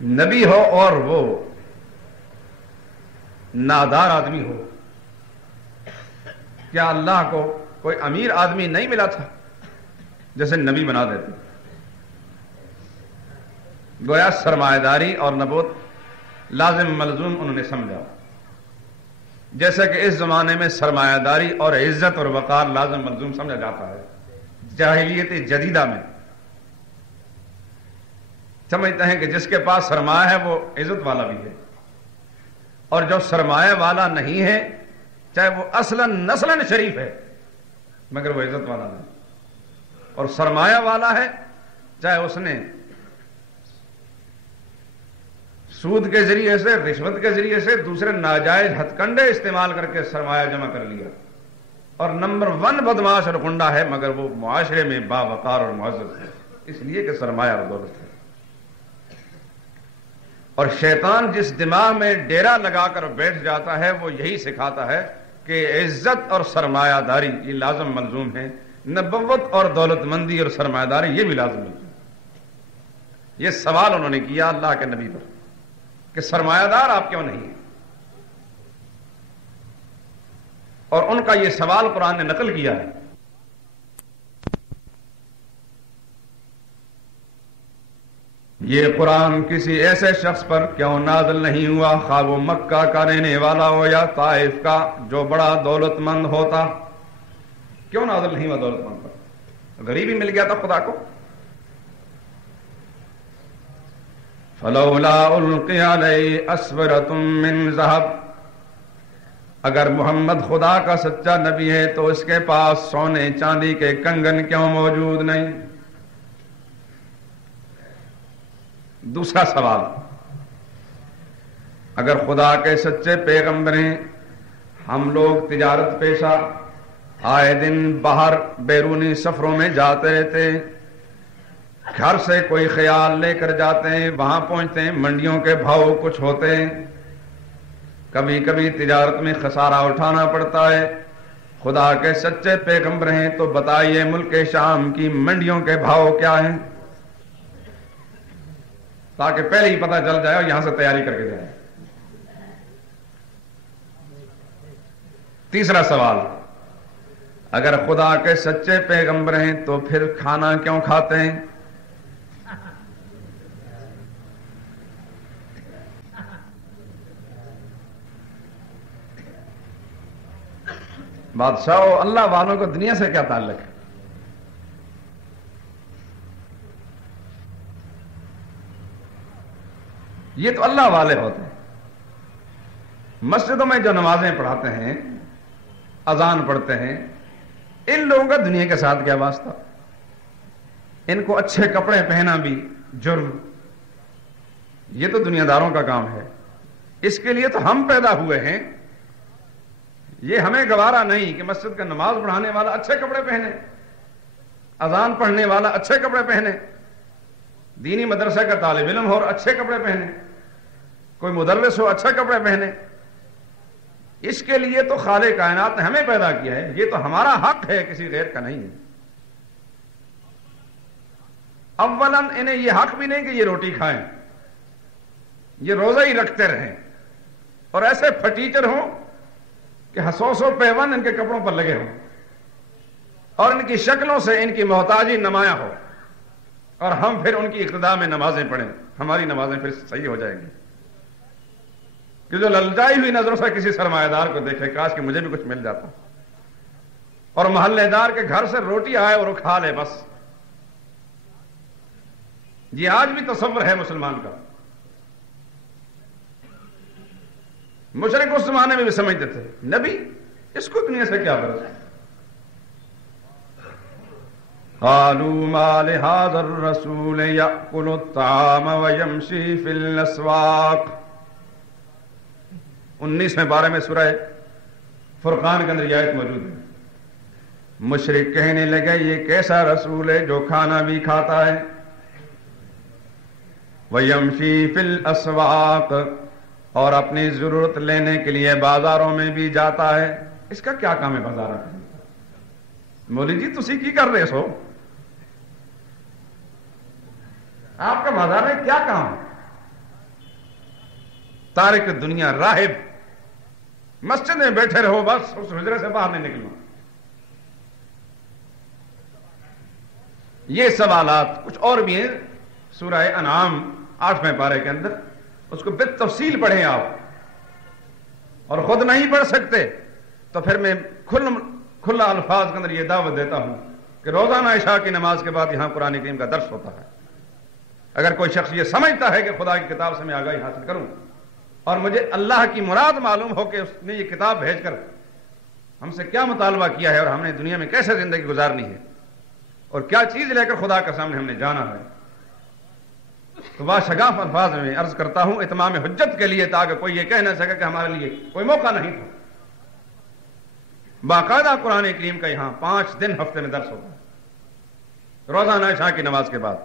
نبی ہو اور وہ نادار آدمی ہو، کیا اللہ کو کوئی امیر آدمی نہیں ملا تھا جیسے نبی بنا دیتے؟ گویا سرمایہ داری اور نبوت لازم ملزوم انہوں نے سمجھا، جیسا کہ اس زمانے میں سرمایہ داری اور عزت اور وقار لازم ملزوم سمجھا جاتا ہے۔ جاہلیت جدیدہ میں سمجھتے ہیں کہ جس کے پاس سرمایہ ہے وہ عزت والا بھی ہے، اور جو سرمایہ والا نہیں ہے چاہے وہ اصلاً نسلاً شریف ہے مگر وہ عزت والا نہیں، اور سرمایہ والا ہے چاہے اس نے سود کے ذریعے سے، رشوت کے ذریعے سے، دوسرے ناجائز ہتھ کنڈے استعمال کر کے سرمایہ جمع کر لیا، اور نمبر 1 بدماش اور گنڈا ہے مگر وہ معاشرے میں باوقار اور معزز ہے، اس لیے کہ سرمایہ اور دولت ہے۔ اور شیطان جس دماغ میں ڈیرا لگا کر بیٹھ جاتا ہے وہ یہی سکھاتا ہے کہ عزت اور سرمایہ داری یہ لازم ملزوم ہے، نبوت اور دولت مندی اور سرمایہ داری یہ بھی لازم ملزوم ہے۔ یہ سوال انہوں نے کیا اللہ کے نبی پر کہ سرمایہ دار آپ کیوں نہیں ہیں، اور ان کا یہ سوال قرآن نے نقل کیا ہے۔ یہ قرآن کسی ایسے شخص پر کیوں نازل نہیں ہوا، خواہ وہ مکہ کا رہنے والا ہو یا طائف کا، جو بڑا دولت مند ہوتا کیوں نازل نہیں ہوا دولت مند پر؟ غریب ہی مل گیا تھا خدا کو. فلولا القی علیہ اسورۃ من ذہب، اگر محمد خدا کا سچا نبی ہے تو اس کے پاس سونے چاندی کے کنگن کیوں موجود نہیں؟ دوسرا سوال، اگر خدا کے سچے پیغمبر ہیں، ہم لوگ تجارت پیشہ آئے دن باہر بیرونی سفروں میں جاتے رہتے ہیں، گھر سے کوئی خیال لے کر جاتے ہیں، وہاں پہنچتے ہیں، منڈیوں کے بھاؤ کچھ ہوتے ہیں، کبھی کبھی تجارت میں خسارہ اٹھانا پڑتا ہے. خدا کے سچے پیغمبر ہیں تو بتائیے ملک شام کی منڈیوں کے بھاؤ کیا ہیں، تاکہ پہلے ہی پتہ چل جائے اور یہاں سے تیاری کر کے جائے. تیسرا سوال، اگر خدا کے سچے پیغمبر ہیں تو پھر کھانا کیوں کھاتے ہیں؟ بادشاہ اللہ والوں کو دنیا سے کیا تعلق ہے؟ یہ تو اللہ والے ہوتے ہیں. مسجدوں میں جو نمازیں پڑھاتے ہیں، اذان پڑھتے ہیں، ان لوگوں کا دنیا کے ساتھ کیا واسطہ؟ ان کو اچھے کپڑے پہنا بھی جرم، یہ تو دنیا داروں کا کام ہے. اس کے لیے تو ہم پیدا ہوئے ہیں. یہ ہمیں گوارا نہیں کہ مسجد کا نماز پڑھانے والا اچھے کپڑے پہنے، اذان پڑھنے والا اچھے کپڑے پہنے، دینی مدرسہ کا طالب علم ہو اور اچھے کپڑے پہنے، کوئی مدرس ہو اچھے کپڑے پہنے. اس کے لیے تو خالق کائنات نے ہمیں پیدا کیا ہے. یہ تو ہمارا حق ہے، کسی غیر کا نہیں ہے. اولاً انہیں یہ حق بھی نہیں کہ یہ روٹی کھائیں، یہ روزہ ہی رکھتے رہیں اور ایسے پھٹیچر ہوں کہ 100 پیون ان کے کپڑوں پر لگے ہوں اور ان کی شکلوں سے ان کی محتاجی نمایاں ہو، اور ہم پھر ان کی اقتداء میں نمازیں پڑھیں. ہماری نمازیں پھر صحیح ہو جائیں گی. کہ جو للچائی ہوئی نظروں سے کسی سرمایہ دار کو دیکھے، کاش کہ مجھے بھی کچھ مل جاتا، اور محلے دار کے گھر سے روٹی آئے اور وہ کھا لے بس. یہ آج بھی تصور ہے مسلمان کا. مشرک اس زمانے میں بھی سمجھتے تھے نبی اس کو دنیا سے کیا غرض ہے. قالوا ما لهذا الرسول يأكل الطعام ويمشي في الأسواق. 19ویں پارے میں سورہ فرقان کے اندر یہ آیت موجود ہے. مشرک کہنے لگے یہ کیسا رسول ہے جو کھانا بھی کھاتا ہے، وَيَمْشِي فِي الْأَسْوَاقِ، اور اپنی ضرورت لینے کے لیے بازاروں میں بھی جاتا ہے. اس کا کیا کام ہے بازار میں؟ مولوی جی تسی کی کر رہے سو؟ آپ کا بازار میں کیا کام ہے؟ تارک دنیا راہب، مسجد میں بیٹھے رہو بس، اس حجرے سے باہر نہیں نکلنا. یہ سوالات کچھ اور بھی ہیں سورہ انعام 8ویں پارے کے اندر، اس کو بالتفصیل پڑھیں آپ، اور خود نہیں پڑھ سکتے تو پھر میں کھلا الفاظ کے اندر یہ دعوت دیتا ہوں کہ روزانہ عشاء کی نماز کے بعد یہاں قرآن کریم کا درس ہوتا ہے. اگر کوئی شخص یہ سمجھتا ہے کہ خدا کی کتاب سے میں آگاہی حاصل کروں اور مجھے اللہ کی مراد معلوم ہو کہ اس نے یہ کتاب بھیج کر ہم سے کیا مطالبہ کیا ہے اور ہم نے دنیا میں کیسے زندگی گزارنی ہے اور کیا چیز لے کر خدا کے سامنے ہم نے جانا ہے، تو باشگاف الفاظ میں عرض کرتا ہوں اتمام حجت کے لیے، تاکہ کوئی یہ کہہ نہ سکے کہ ہمارے لیے کوئی موقع نہیں تھا. باقاعدہ قرآن کریم کا یہاں 5 دن ہفتے میں درس ہوتا ہے روزانہ عشاء کی نماز کے بعد،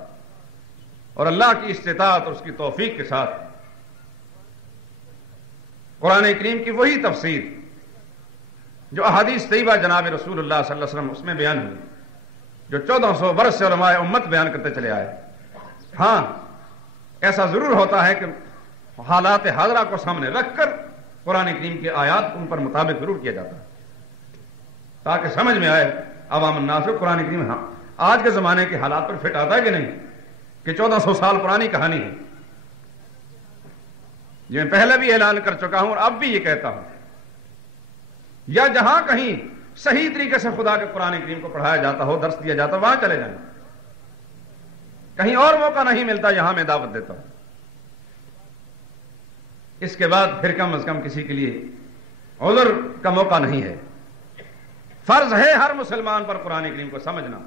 اور اللہ کی استطاعت اور اس کی توفیق کے ساتھ قرآن کریم کی وہی تفسیر جو احادیث طیبہ جناب رسول اللہ صلی اللہ علیہ وسلم اس میں بیان ہوئی، جو 1400 برس سے علماء امت بیان کرتے چلے آئے. ہاں ایسا ضرور ہوتا ہے کہ حالات حاضرہ کو سامنے رکھ کر قرآن کریم کے آیات ان پر مطابق ضرور کیا جاتا ہے تاکہ سمجھ میں آئے عوام الناس کو قرآن کریم ہاں آج کے زمانے کے حالات پر فٹ آتا ہے کہ نہیں، کہ 1400 سال پرانی کہانی ہے. یہ میں پہلے بھی اعلان کر چکا ہوں اور اب بھی یہ کہتا ہوں، یا جہاں کہیں صحیح طریقے سے خدا کے قرآن کریم کو پڑھایا جاتا ہو، درس دیا جاتا ہو، وہاں چلے جائیں. کہیں اور موقع نہیں ملتا، یہاں میں دعوت دیتا ہوں. اس کے بعد پھر کم از کم کسی کے لیے عذر کا موقع نہیں ہے. فرض ہے ہر مسلمان پر قرآن کریم کو سمجھنا،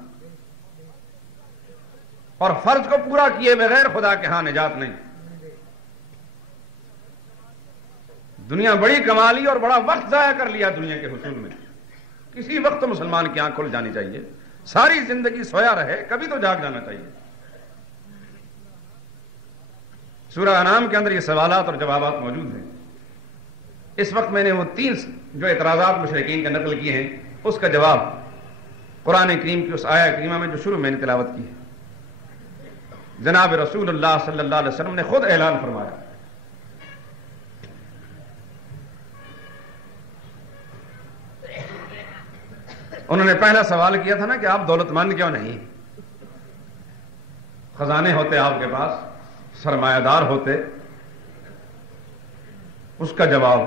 اور فرض کو پورا کیے بغیر خدا کے ہاں نجات نہیں. دنیا بڑی کما لی اور بڑا وقت ضائع کر لیا دنیا کے حصول میں. کسی وقت تو مسلمان کی آنکھ کھل جانی چاہیے. ساری زندگی سویا رہے، کبھی تو جاگ جانا چاہیے. سورہ انعام کے اندر یہ سوالات اور جوابات موجود ہیں. اس وقت میں نے وہ 3 جو اعتراضات مشرکین کا نقل کیے ہیں اس کا جواب قرآن کریم کی اس آیہ کریمہ میں جو شروع میں نے تلاوت کی ہے. جناب رسول اللہ صلی اللہ علیہ وسلم نے خود اعلان فرمایا، انہوں نے پہلا سوال کیا تھا نا کہ آپ دولت مند کیوں نہیں؟ خزانے ہوتے آپ کے پاس، سرمایہ دار ہوتے. اس کا جواب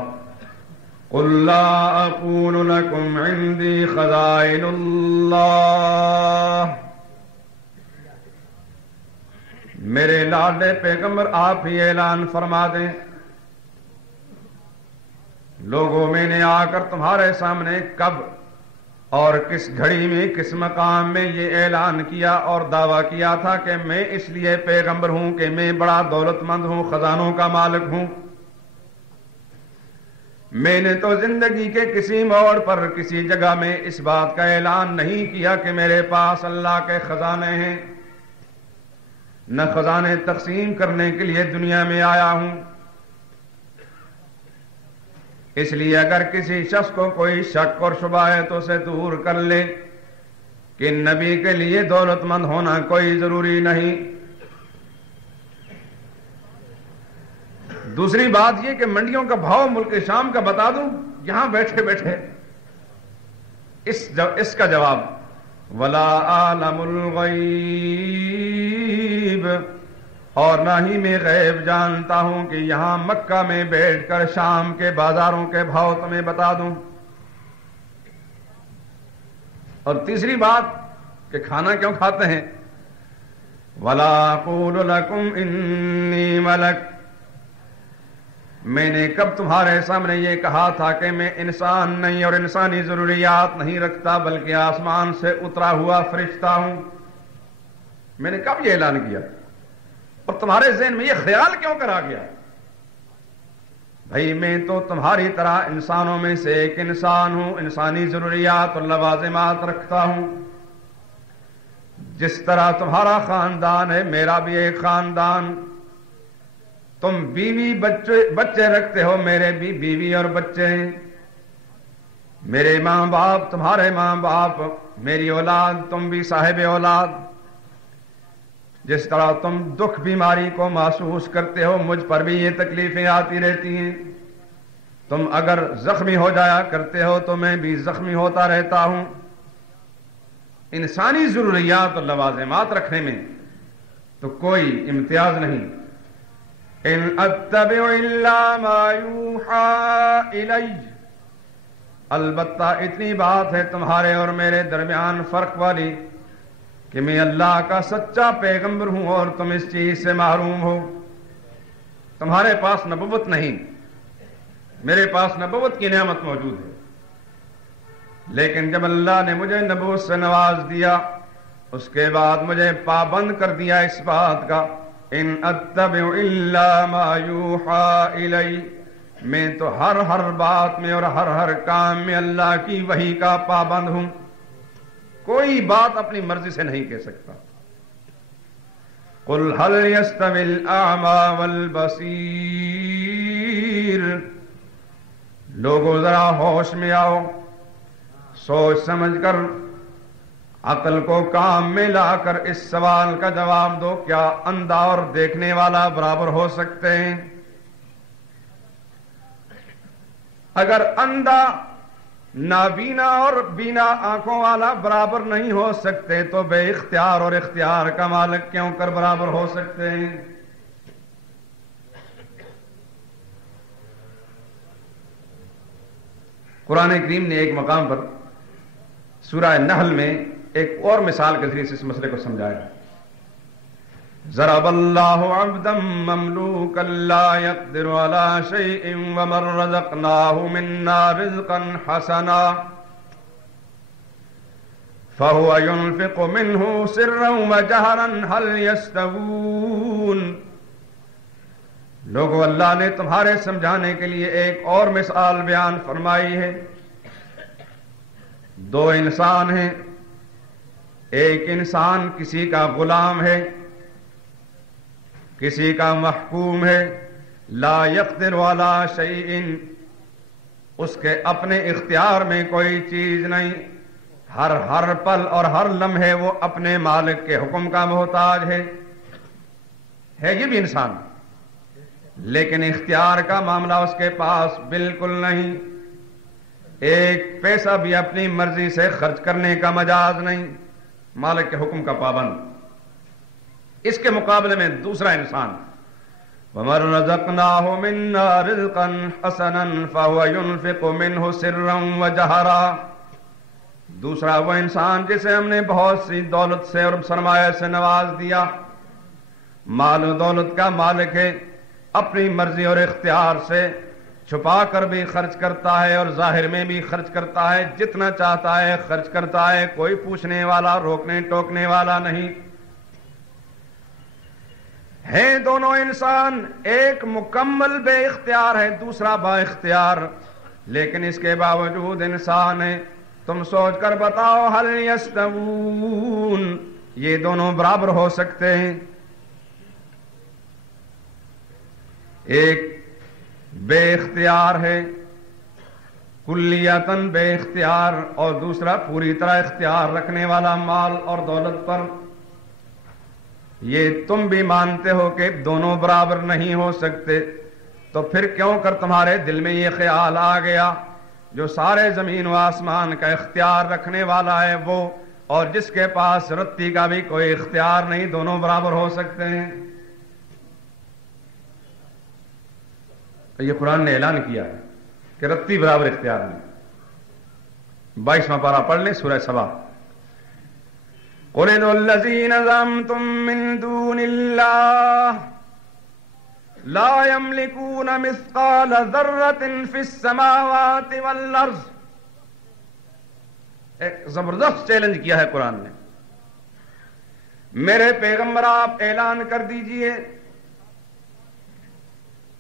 قُلْ لَا أَقُولُ لَكُمْ عِنْدِي خَزَائِنُ اللَّهِ. میرے لاڈلے پیغمبر آپ ہی اعلان فرما دیں، لوگوں میں نے آ کر تمہارے سامنے کب اور کس گھڑی میں کس مقام میں یہ اعلان کیا اور دعویٰ کیا تھا کہ میں اس لیے پیغمبر ہوں کہ میں بڑا دولت مند ہوں، خزانوں کا مالک ہوں؟ میں نے تو زندگی کے کسی موڑ پر کسی جگہ میں اس بات کا اعلان نہیں کیا کہ میرے پاس اللہ کے خزانے ہیں. نہ خزانے تقسیم کرنے کے لیے دنیا میں آیا ہوں. اس لیے اگر کسی شخص کو کوئی شک اور شبہ ہے تو اسے دور کر لے کہ نبی کے لیے دولت مند ہونا کوئی ضروری نہیں. دوسری بات یہ کہ منڈیوں کا بھاؤ ملک شام کا بتا دوں یہاں بیٹھے بیٹھے. اس کا جواب وَلَا أَعْلَمُ الْغَيْبَ، اور نہ ہی میں غیب جانتا ہوں کہ یہاں مکہ میں بیٹھ کر شام کے بازاروں کے بھاؤ تمہیں بتا دوں. اور تیسری بات کہ کھانا کیوں کھاتے ہیں، وَلَا أَقُولُ لَكُمْ إِنِّي مَلَكٌ، میں نے کب تمہارے سامنے یہ کہا تھا کہ میں انسان نہیں اور انسانی ضروریات نہیں رکھتا بلکہ آسمان سے اترا ہوا فرشتہ ہوں؟ میں نے کب یہ اعلان کیا اور تمہارے ذہن میں یہ خیال کیوں کرا گیا؟ بھائی میں تو تمہاری طرح انسانوں میں سے ایک انسان ہوں، انسانی ضروریات اور لوازمات رکھتا ہوں. جس طرح تمہارا خاندان ہے میرا بھی ایک خاندان. تم بیوی بچے رکھتے ہو، میرے بھی بیوی اور بچے ہیں. میرے ماں باپ تمہارے ماں باپ، میری اولاد تم بھی صاحب اولاد. جس طرح تم دکھ بیماری کو محسوس کرتے ہو مجھ پر بھی یہ تکلیفیں آتی رہتی ہیں. تم اگر زخمی ہو جایا کرتے ہو تو میں بھی زخمی ہوتا رہتا ہوں. انسانی ضروریات اور لوازمات رکھنے میں تو کوئی امتیاز نہیں. ان اتبع الا ما یوحى الی، البتہ اتنی بات ہے تمہارے اور میرے درمیان فرق والی کہ میں اللہ کا سچا پیغمبر ہوں اور تم اس چیز سے محروم ہو. تمہارے پاس نبوت نہیں، میرے پاس نبوت کی نعمت موجود ہے. لیکن جب اللہ نے مجھے نبوت سے نواز دیا اس کے بعد مجھے پابند کر دیا اس بات کا ان اتبع الا ما یوحى الی، میں تو ہر بات میں اور ہر کام میں اللہ کی وحی کا پابند ہوں. کوئی بات اپنی مرضی سے نہیں کہہ سکتا. قل هل يستوي الاعمى والبصير، لوگوں ذرا ہوش میں آؤ، سوچ سمجھ کر عقل کو کام میں لا کر اس سوال کا جواب دو، کیا اندھا اور دیکھنے والا برابر ہو سکتے ہیں؟ اگر اندھا نابینا اور بینا آنکھوں والا برابر نہیں ہو سکتے تو بے اختیار اور اختیار کا مالک کیوں کر برابر ہو سکتے ہیں؟ قرآن کریم نے ایک مقام پر سورہ نحل میں ایک اور مثال کے ذریعے سے اس مسئلے کو سمجھایا. ضرب اللہ عبدا مملوکا لا يقدر على شيء ومن رزقناه منا رزقا حسنا فهو ينفق منه سرا وجهرا هل يستوون. لوگو، اللہ نے تمہارے سمجھانے کے لیے ایک اور مثال بیان فرمائی ہے. دو انسان ہیں، ایک انسان کسی کا غلام ہے، کسی کا محکوم ہے. لا يقدر على شيء، اس کے اپنے اختیار میں کوئی چیز نہیں. ہر پل اور ہر لمحے وہ اپنے مالک کے حکم کا محتاج ہے یہ بھی انسان، لیکن اختیار کا معاملہ اس کے پاس بالکل نہیں. ایک پیسہ بھی اپنی مرضی سے خرچ کرنے کا مجاز نہیں، مالک کے حکم کا پابند. اس کے مقابلے میں دوسرا انسان وَمَن رَّزَقْنَاهُ مِنَّا رِزْقًا حَسَنًا فَهُوَ يُنْفِقُ مِنْهُ سِرًّا وَجَهْرًا. دوسرا وہ انسان جسے ہم نے بہت سی دولت سے اور سرمایہ سے نواز دیا، مال و دولت کا مالک ہے، اپنی مرضی اور اختیار سے چھپا کر بھی خرچ کرتا ہے اور ظاہر میں بھی خرچ کرتا ہے، جتنا چاہتا ہے خرچ کرتا ہے، کوئی پوچھنے والا روکنے ٹوکنے والا نہیں. ہیں دونوں انسان، ایک مکمل بے اختیار ہے، دوسرا با اختیار، لیکن اس کے باوجود انسان ہے. تم سوچ کر بتاؤ، هل یستوون، یہ دونوں برابر ہو سکتے ہیں؟ ایک بے اختیار ہے، کلیتاً بے اختیار، اور دوسرا پوری طرح اختیار رکھنے والا مال اور دولت پر. یہ تم بھی مانتے ہو کہ دونوں برابر نہیں ہو سکتے، تو پھر کیوں کر تمہارے دل میں یہ خیال آ گیا جو سارے زمین و آسمان کا اختیار رکھنے والا ہے وہ، اور جس کے پاس رتی کا بھی کوئی اختیار نہیں، دونوں برابر ہو سکتے ہیں؟ یہ قرآن نے اعلان کیا ہے کہ رتی برابر اختیار نہیں. 22واں پارہ پڑھ لیں سورہ سبا. قُلِ ادْعُوا الَّذِينَ زَعَمْتُم مِّن دُونِ اللَّهِ لا يملكون مثقال ذرة في السماوات والأرض. ایک زبردست چیلنج کیا ہے قرآن نے. میرے پیغمبر آپ اعلان کر دیجئے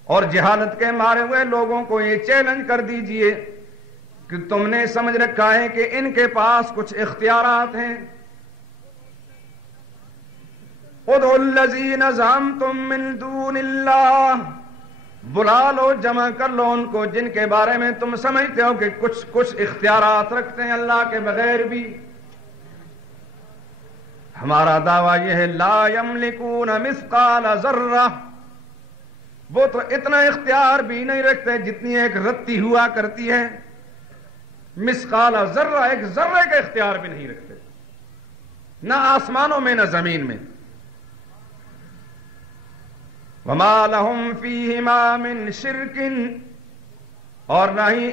اور جہالت کے مارے ہوئے لوگوں کو یہ چیلنج کر دیجئے کہ تم نے سمجھ رکھا ہے کہ ان کے پاس کچھ اختیارات ہیں. ادعوا الذین زعمتم من دون اللہ، بلا لو، جمع کر لو ان کو جن کے بارے میں تم سمجھتے ہو کہ کچھ اختیارات رکھتے ہیں اللہ کے بغیر بھی. ہمارا دعویٰ یہ ہے لا یملکون مثقال ذرہ، وہ تو اتنا اختیار بھی نہیں رکھتے جتنی ایک رتی ہوا کرتی ہے. مثقال ذرہ، ایک ذرے کا اختیار بھی نہیں رکھتے، نہ آسمانوں میں نہ زمین میں. وَمَا لَهُمْ فِيهِمَا مِنْ شِرْكٍ، اور نہ ہی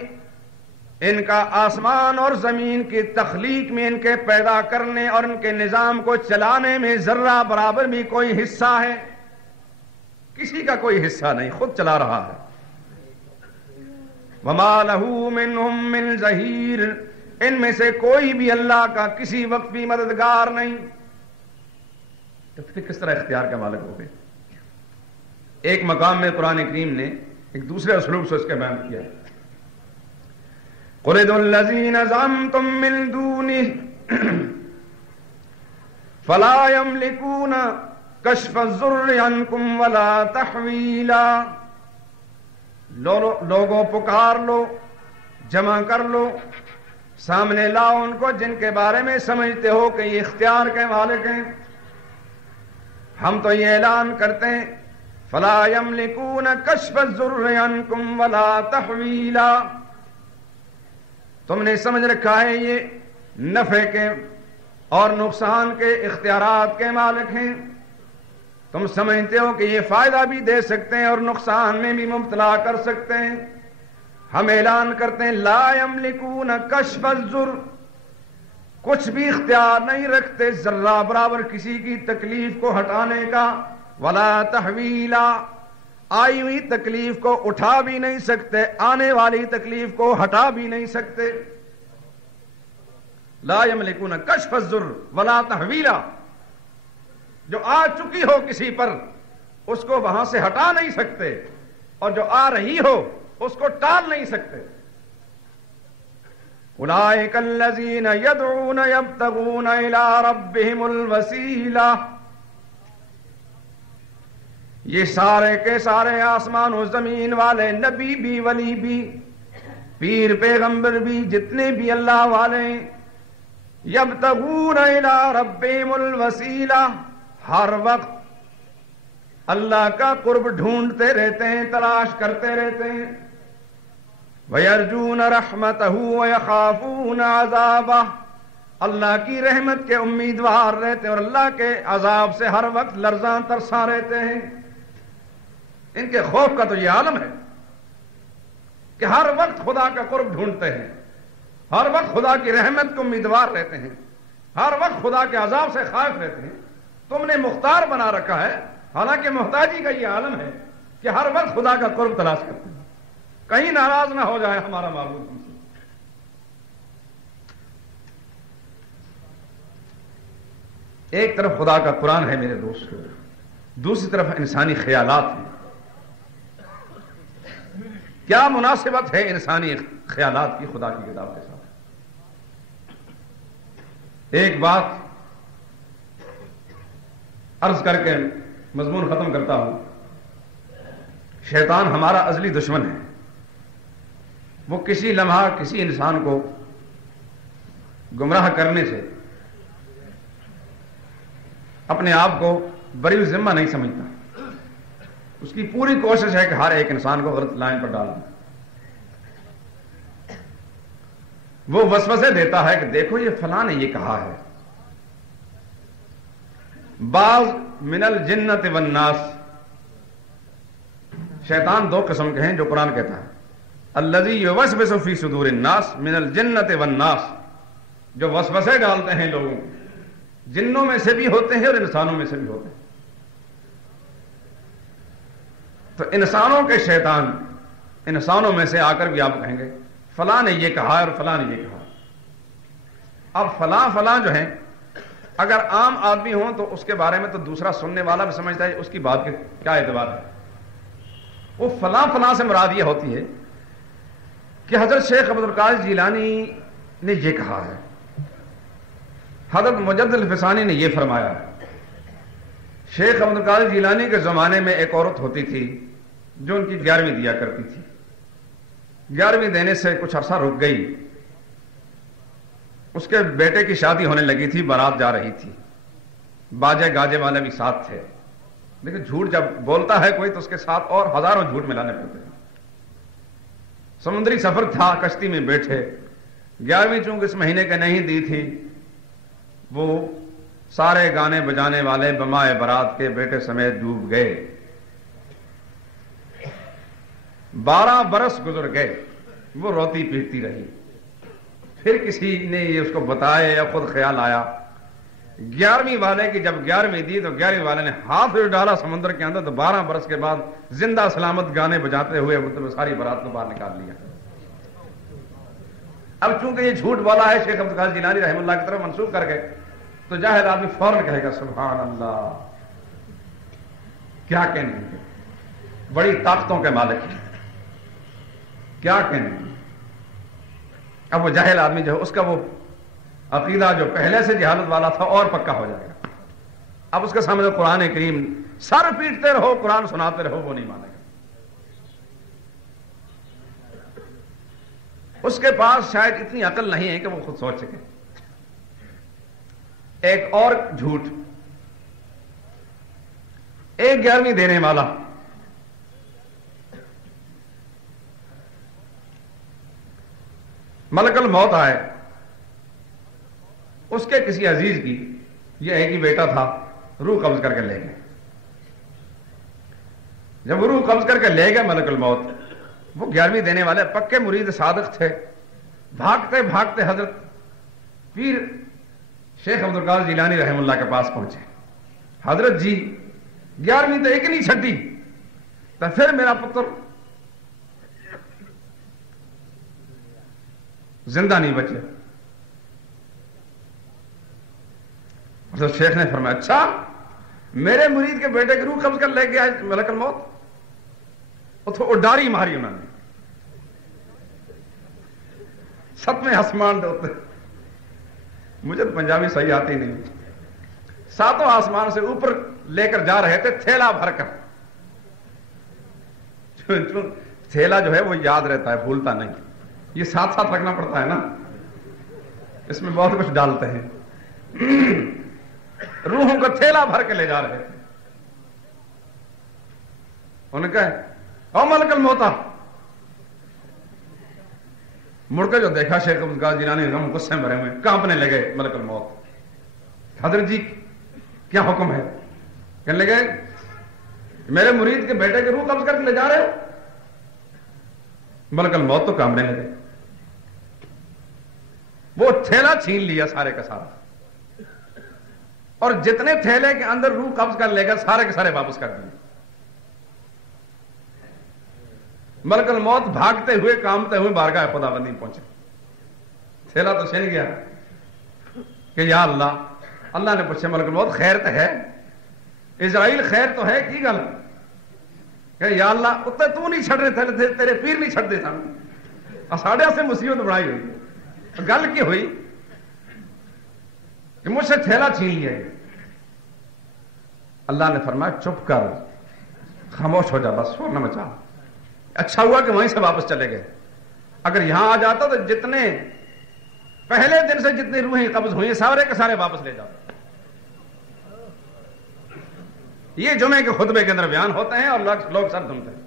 ان کا آسمان اور زمین کی تخلیق میں، ان کے پیدا کرنے اور ان کے نظام کو چلانے میں ذرہ برابر بھی کوئی حصہ ہے. کسی کا کوئی حصہ نہیں، خود چلا رہا ہے. وَمَا لَهُ مِنْهُمْ مِنْ ظَهِيرٍ، ان میں سے کوئی بھی اللہ کا کسی وقت بھی مددگار نہیں. تو پھر کس طرح اختیار کا مالک ہو گئے؟ ایک مقام میں قرآن کریم نے ایک دوسرے اسلوب سے اس کے بیان کیا. قُلِ ادْعُوا الَّذِينَ زَعَمْتُم مِّن دُونِهِ فَلَا يَمْلِكُونَ كَشْفَ الضُّرِّ عَنكُمْ وَلَا تَحْوِيلًا. لوگوں پکار لو، جمع کر لو، سامنے لاؤ ان کو جن کے بارے میں سمجھتے ہو کہ یہ اختیار کے مالک ہیں. ہم تو یہ اعلان کرتے ہیں فَلَا يَمْلِكُونَ كَشْفَ الضُّرِّ عَنكُمْ وَلَا تَحْوِيلًا. تم نے سمجھ رکھا ہے یہ نفع کے اور نقصان کے اختیارات کے مالک ہیں. تم سمجھتے ہو کہ یہ فائدہ بھی دے سکتے ہیں اور نقصان میں بھی مبتلا کر سکتے ہیں. ہم اعلان کرتے ہیں لا يملكون كشف الضر، کچھ بھی اختیار نہیں رکھتے ذرہ برابر کسی کی تکلیف کو ہٹانے کا، ولا تحویلا، آئی ہوئی تکلیف کو اٹھا بھی نہیں سکتے، آنے والی تکلیف کو ہٹا بھی نہیں سکتے۔ لا یملکون کشف الضر ولا تحویلا، جو آ چکی ہو کسی پر اس کو وہاں سے ہٹا نہیں سکتے، اور جو آ رہی ہو اس کو ٹال نہیں سکتے۔ اولئک الذین یدعون یبتغون الی ربہم الوسیلہ، یہ سارے کے سارے آسمان و زمین والے، نبی بھی، ولی بھی، پیر پیغمبر بھی، جتنے بھی اللہ والے، یبتغون الی ربہم الوسیلہ، ہر وقت اللہ کا قرب ڈھونڈتے رہتے ہیں، تلاش کرتے رہتے ہیں۔ وَيَرْجُونَ رَحْمَتَهُ وَيَخَافُونَ عَذَابَهُ، اللہ کی رحمت کے امیدوار رہتے ہیں اور اللہ کے عذاب سے ہر وقت لرزاں ترساں رہتے ہیں۔ ان کے خوف کا تو یہ عالم ہے کہ ہر وقت خدا کا قرب ڈھونڈتے ہیں، ہر وقت خدا کی رحمت کو امیدوار رہتے ہیں، ہر وقت خدا کے عذاب سے خائف رہتے ہیں۔ تم نے مختار بنا رکھا ہے، حالانکہ محتاجی کا یہ عالم ہے کہ ہر وقت خدا کا قرب تلاش کرتے ہیں، کہیں ناراض نہ ہو جائے ہمارا معبود ہم سے۔ ایک طرف خدا کا قرآن ہے میرے دوستو، دوسری طرف انسانی خیالات ہیں۔ کیا مناسبت ہے انسانی خیالات کی خدا کی کتاب کے ساتھ؟ ایک بات عرض کر کے مضمون ختم کرتا ہوں۔ شیطان ہمارا ازلی دشمن ہے، وہ کسی لمحہ کسی انسان کو گمراہ کرنے سے اپنے آپ کو بری ذمہ نہیں سمجھتا، اس کی پوری کوشش ہے کہ ہر ایک انسان کو غلط لائن پر ڈال دیں۔ وہ وسوسے دیتا ہے کہ دیکھو یہ فلاں نے یہ کہا ہے۔ بعض من الجنت والناس، شیطان دو قسم کے ہیں جو قرآن کہتا ہے، الذی یوسوس فی صدور الناس من الجنت والناس، جو وسوسے ڈالتے ہیں لوگوں کو، جنوں میں سے بھی ہوتے ہیں اور انسانوں میں سے بھی ہوتے ہیں۔ تو انسانوں کے شیطان انسانوں میں سے آ کر بھی آپ کہیں گے فلاں نے یہ کہا اور فلاں نے یہ کہا۔ اب فلاں جو ہیں اگر عام آدمی ہوں تو اس کے بارے میں تو دوسرا سننے والا بھی سمجھتا ہے اس کی بات کے کیا اعتبار ہے۔ وہ فلاں سے مراد یہ ہوتی ہے کہ حضرت شیخ عبد القادر جیلانی نے یہ کہا ہے، حضرت مجدد الفسانی نے یہ فرمایا ہے۔ شیخ عبد القادر جیلانی کے زمانے میں ایک عورت ہوتی تھی جو ان کی 11ویں دیا کرتی تھی، 11ویں دینے سے کچھ عرصہ رک گئی، اس کے بیٹے کی شادی ہونے لگی تھی، بارات جا رہی تھی، باجے گاجے والے بھی ساتھ تھے، لیکن جھوٹ جب بولتا ہے کوئی تو اس کے ساتھ اور ہزاروں جھوٹ ملانے پڑتے ہیں۔ سمندری سفر تھا، کشتی میں بیٹھے، 11ویں چونکہ اس مہینے کے نہیں دی تھی، وہ سارے گانے بجانے والے بمائے برات کے بیٹے سمیت ڈوب گئے۔ 12 برس گزر گئے، وہ روتی پیٹتی رہی۔ پھر کسی نے یہ اس کو بتایا یا خود خیال آیا، 11ویں والے کی جب 11ویں دی تو 11ویں والے نے ہاتھ ڈالا سمندر کے اندر، تو 12 برس کے بعد زندہ سلامت گانے بجاتے ہوئے مطلب ساری برات کو باہر نکال لیا۔ اب چونکہ یہ جھوٹ بولا ہے، شیخ عبد القادر جیلانی رحمہ اللہ کی طرف منسوخ کر گئے، تو جاہل آدمی فوراً کہے گا سبحان اللہ، کیا کہنے، بڑی طاقتوں کے مالک ہیں، کیا کہنے۔ اب وہ جاہل آدمی جو ہے اس کا وہ عقیدہ جو پہلے سے جہالت والا تھا اور پکا ہو جائے گا۔ اب اس کے سامنے قرآن کریم سر پیٹتے رہو، قرآن سناتے رہو، وہ نہیں مانے گا۔ اس کے پاس شاید اتنی عقل نہیں ہے کہ وہ خود سوچ سکے۔ ایک اور جھوٹ، ایک 11ویں دینے والا ملک الموت آئے، اس کے کسی عزیز کی، یہ ایک ہی بیٹا تھا، روح قبض کر کے لے گئے۔ جب روح قبض کر کے لے گئے ملک الموت، وہ 11ویں دینے والے پکے مرید صادق تھے، بھاگتے بھاگتے حضرت پیر شیخ عبد القادر جیلانی رحم اللہ کے پاس پہنچے. حضرت جی 11ویں تو ایک نہیں چھٹی تو پھر میرا پتر زندہ نہیں بچے. حضرت شیخ نے فرمایا اچھا میرے مرید کے بیٹے کی روح قبض کر لے گیا ملک الموت. وہ ڈاری ماری انہوں نے 7ویں آسمان ہوتے. مجھے تو پنجابی صحیح آتی نہیں. 7 آسمان سے اوپر لے کر جا رہے تھے تھیلا بھر کر. تھیلا جو ہے وہ یاد رہتا ہے بھولتا نہیں. یہ ساتھ ساتھ رکھنا پڑتا ہے نا, اس میں بہت کچھ ڈالتے ہیں. روحوں کا تھیلا بھر کے لے جا رہے تھے. انہوں نے کہا او ملک الموت. مڑ کے جو دیکھا شیخ عبد القادر جیلانی غم غصے میں بھرے ہوئے کانپنے لگے ملک الموت. حضرت جی کیا حکم ہے؟ کہنے لگے میرے مرید کے بیٹے کی روح قبض کر کے لے جا رہے ہو. ملک الموت تو کانپنے لگے. وہ تھیلا چھین لیا سارے کا سارا, اور جتنے تھیلے کے اندر روح قبض کر لے گا سارے کے سارے واپس کر دیے. ملک الموت بھاگتے ہوئے کامتے ہوئے بارگاہ خداوندی پہنچے. تھیلا تو چھن گیا کہ یا اللہ. اللہ نے پوچھا ملک الموت خیر تو ہے, اسرائیل خیر تو ہے کی گل؟ کہ یا اللہ اتنے تو نہیں چھڑ رہے تھے, تیرے پیر نہیں چھڑ دے سن, ساڑھے سے مصیبت بڑھائی ہوئی. گل کی ہوئی کہ مجھ سے تھیلا چھین لیا. اللہ نے فرمایا چپ کر, خاموش ہو جا, بس شور نہ مچا. اچھا ہوا کہ وہیں سے واپس چلے گئے. اگر یہاں آ جاتا تو جتنے پہلے دن سے جتنی روحیں قبض ہوئی سارے کے سارے واپس لے جاتا. یہ جمعے کے خطبے کے اندر بیان ہوتے ہیں اور لوگ سر دھمتے ہیں.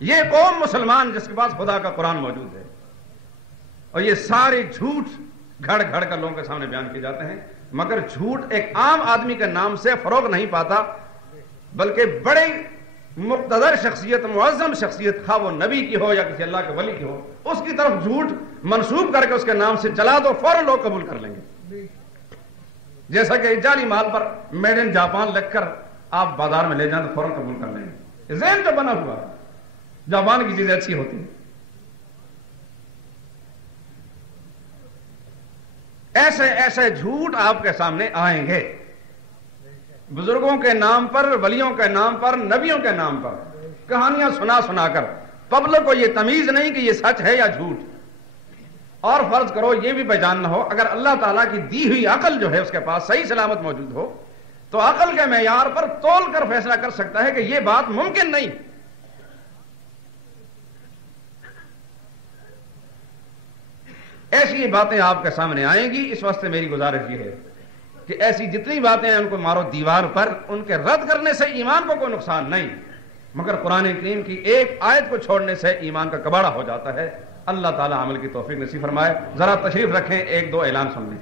یہ قوم مسلمان جس کے پاس خدا کا قرآن موجود ہے, اور یہ سارے جھوٹ گھڑ گھڑ کر لوگوں کے سامنے بیان کیے جاتے ہیں. مگر جھوٹ ایک عام آدمی کے نام سے فروغ نہیں پاتا, بلکہ بڑے مقتدر شخصیت, معظم شخصیت, خواہ وہ نبی کی ہو یا کسی اللہ کے ولی کی ہو, اس کی طرف جھوٹ منسوب کر کے اس کے نام سے چلا دو, فوراً لوگ قبول کر لیں گے. جیسا کہ جعلی مال پر میڈ ان جاپان لکھ کر آپ بازار میں لے جائیں تو فوراً قبول کر لیں گے. ذہن جو بنا ہوا جاپان کی چیزیں اچھی ہوتی ہیں. ایسے ایسے جھوٹ آپ کے سامنے آئیں گے, بزرگوں کے نام پر, ولیوں کے نام پر, نبیوں کے نام پر کہانیاں سنا سنا کر پبلک کو یہ تمیز نہیں کہ یہ سچ ہے یا جھوٹ. اور فرض کرو یہ بھی پہچان نہ ہو, اگر اللہ تعالیٰ کی دی ہوئی عقل جو ہے اس کے پاس صحیح سلامت موجود ہو تو عقل کے معیار پر تول کر فیصلہ کر سکتا ہے کہ یہ بات ممکن نہیں. ایسی باتیں آپ کے سامنے آئیں گی. اس واسطے میری گزارش یہ ہے کہ ایسی جتنی باتیں ہیں ان کو مارو دیوار پر. ان کے رد کرنے سے ایمان کو کوئی نقصان نہیں, مگر قرآن کریم کی ایک آیت کو چھوڑنے سے ایمان کا کباڑہ ہو جاتا ہے. اللہ تعالی عمل کی توفیق نصیب فرمائے. ذرا تشریف رکھیں, 1-2 اعلان سن لیں.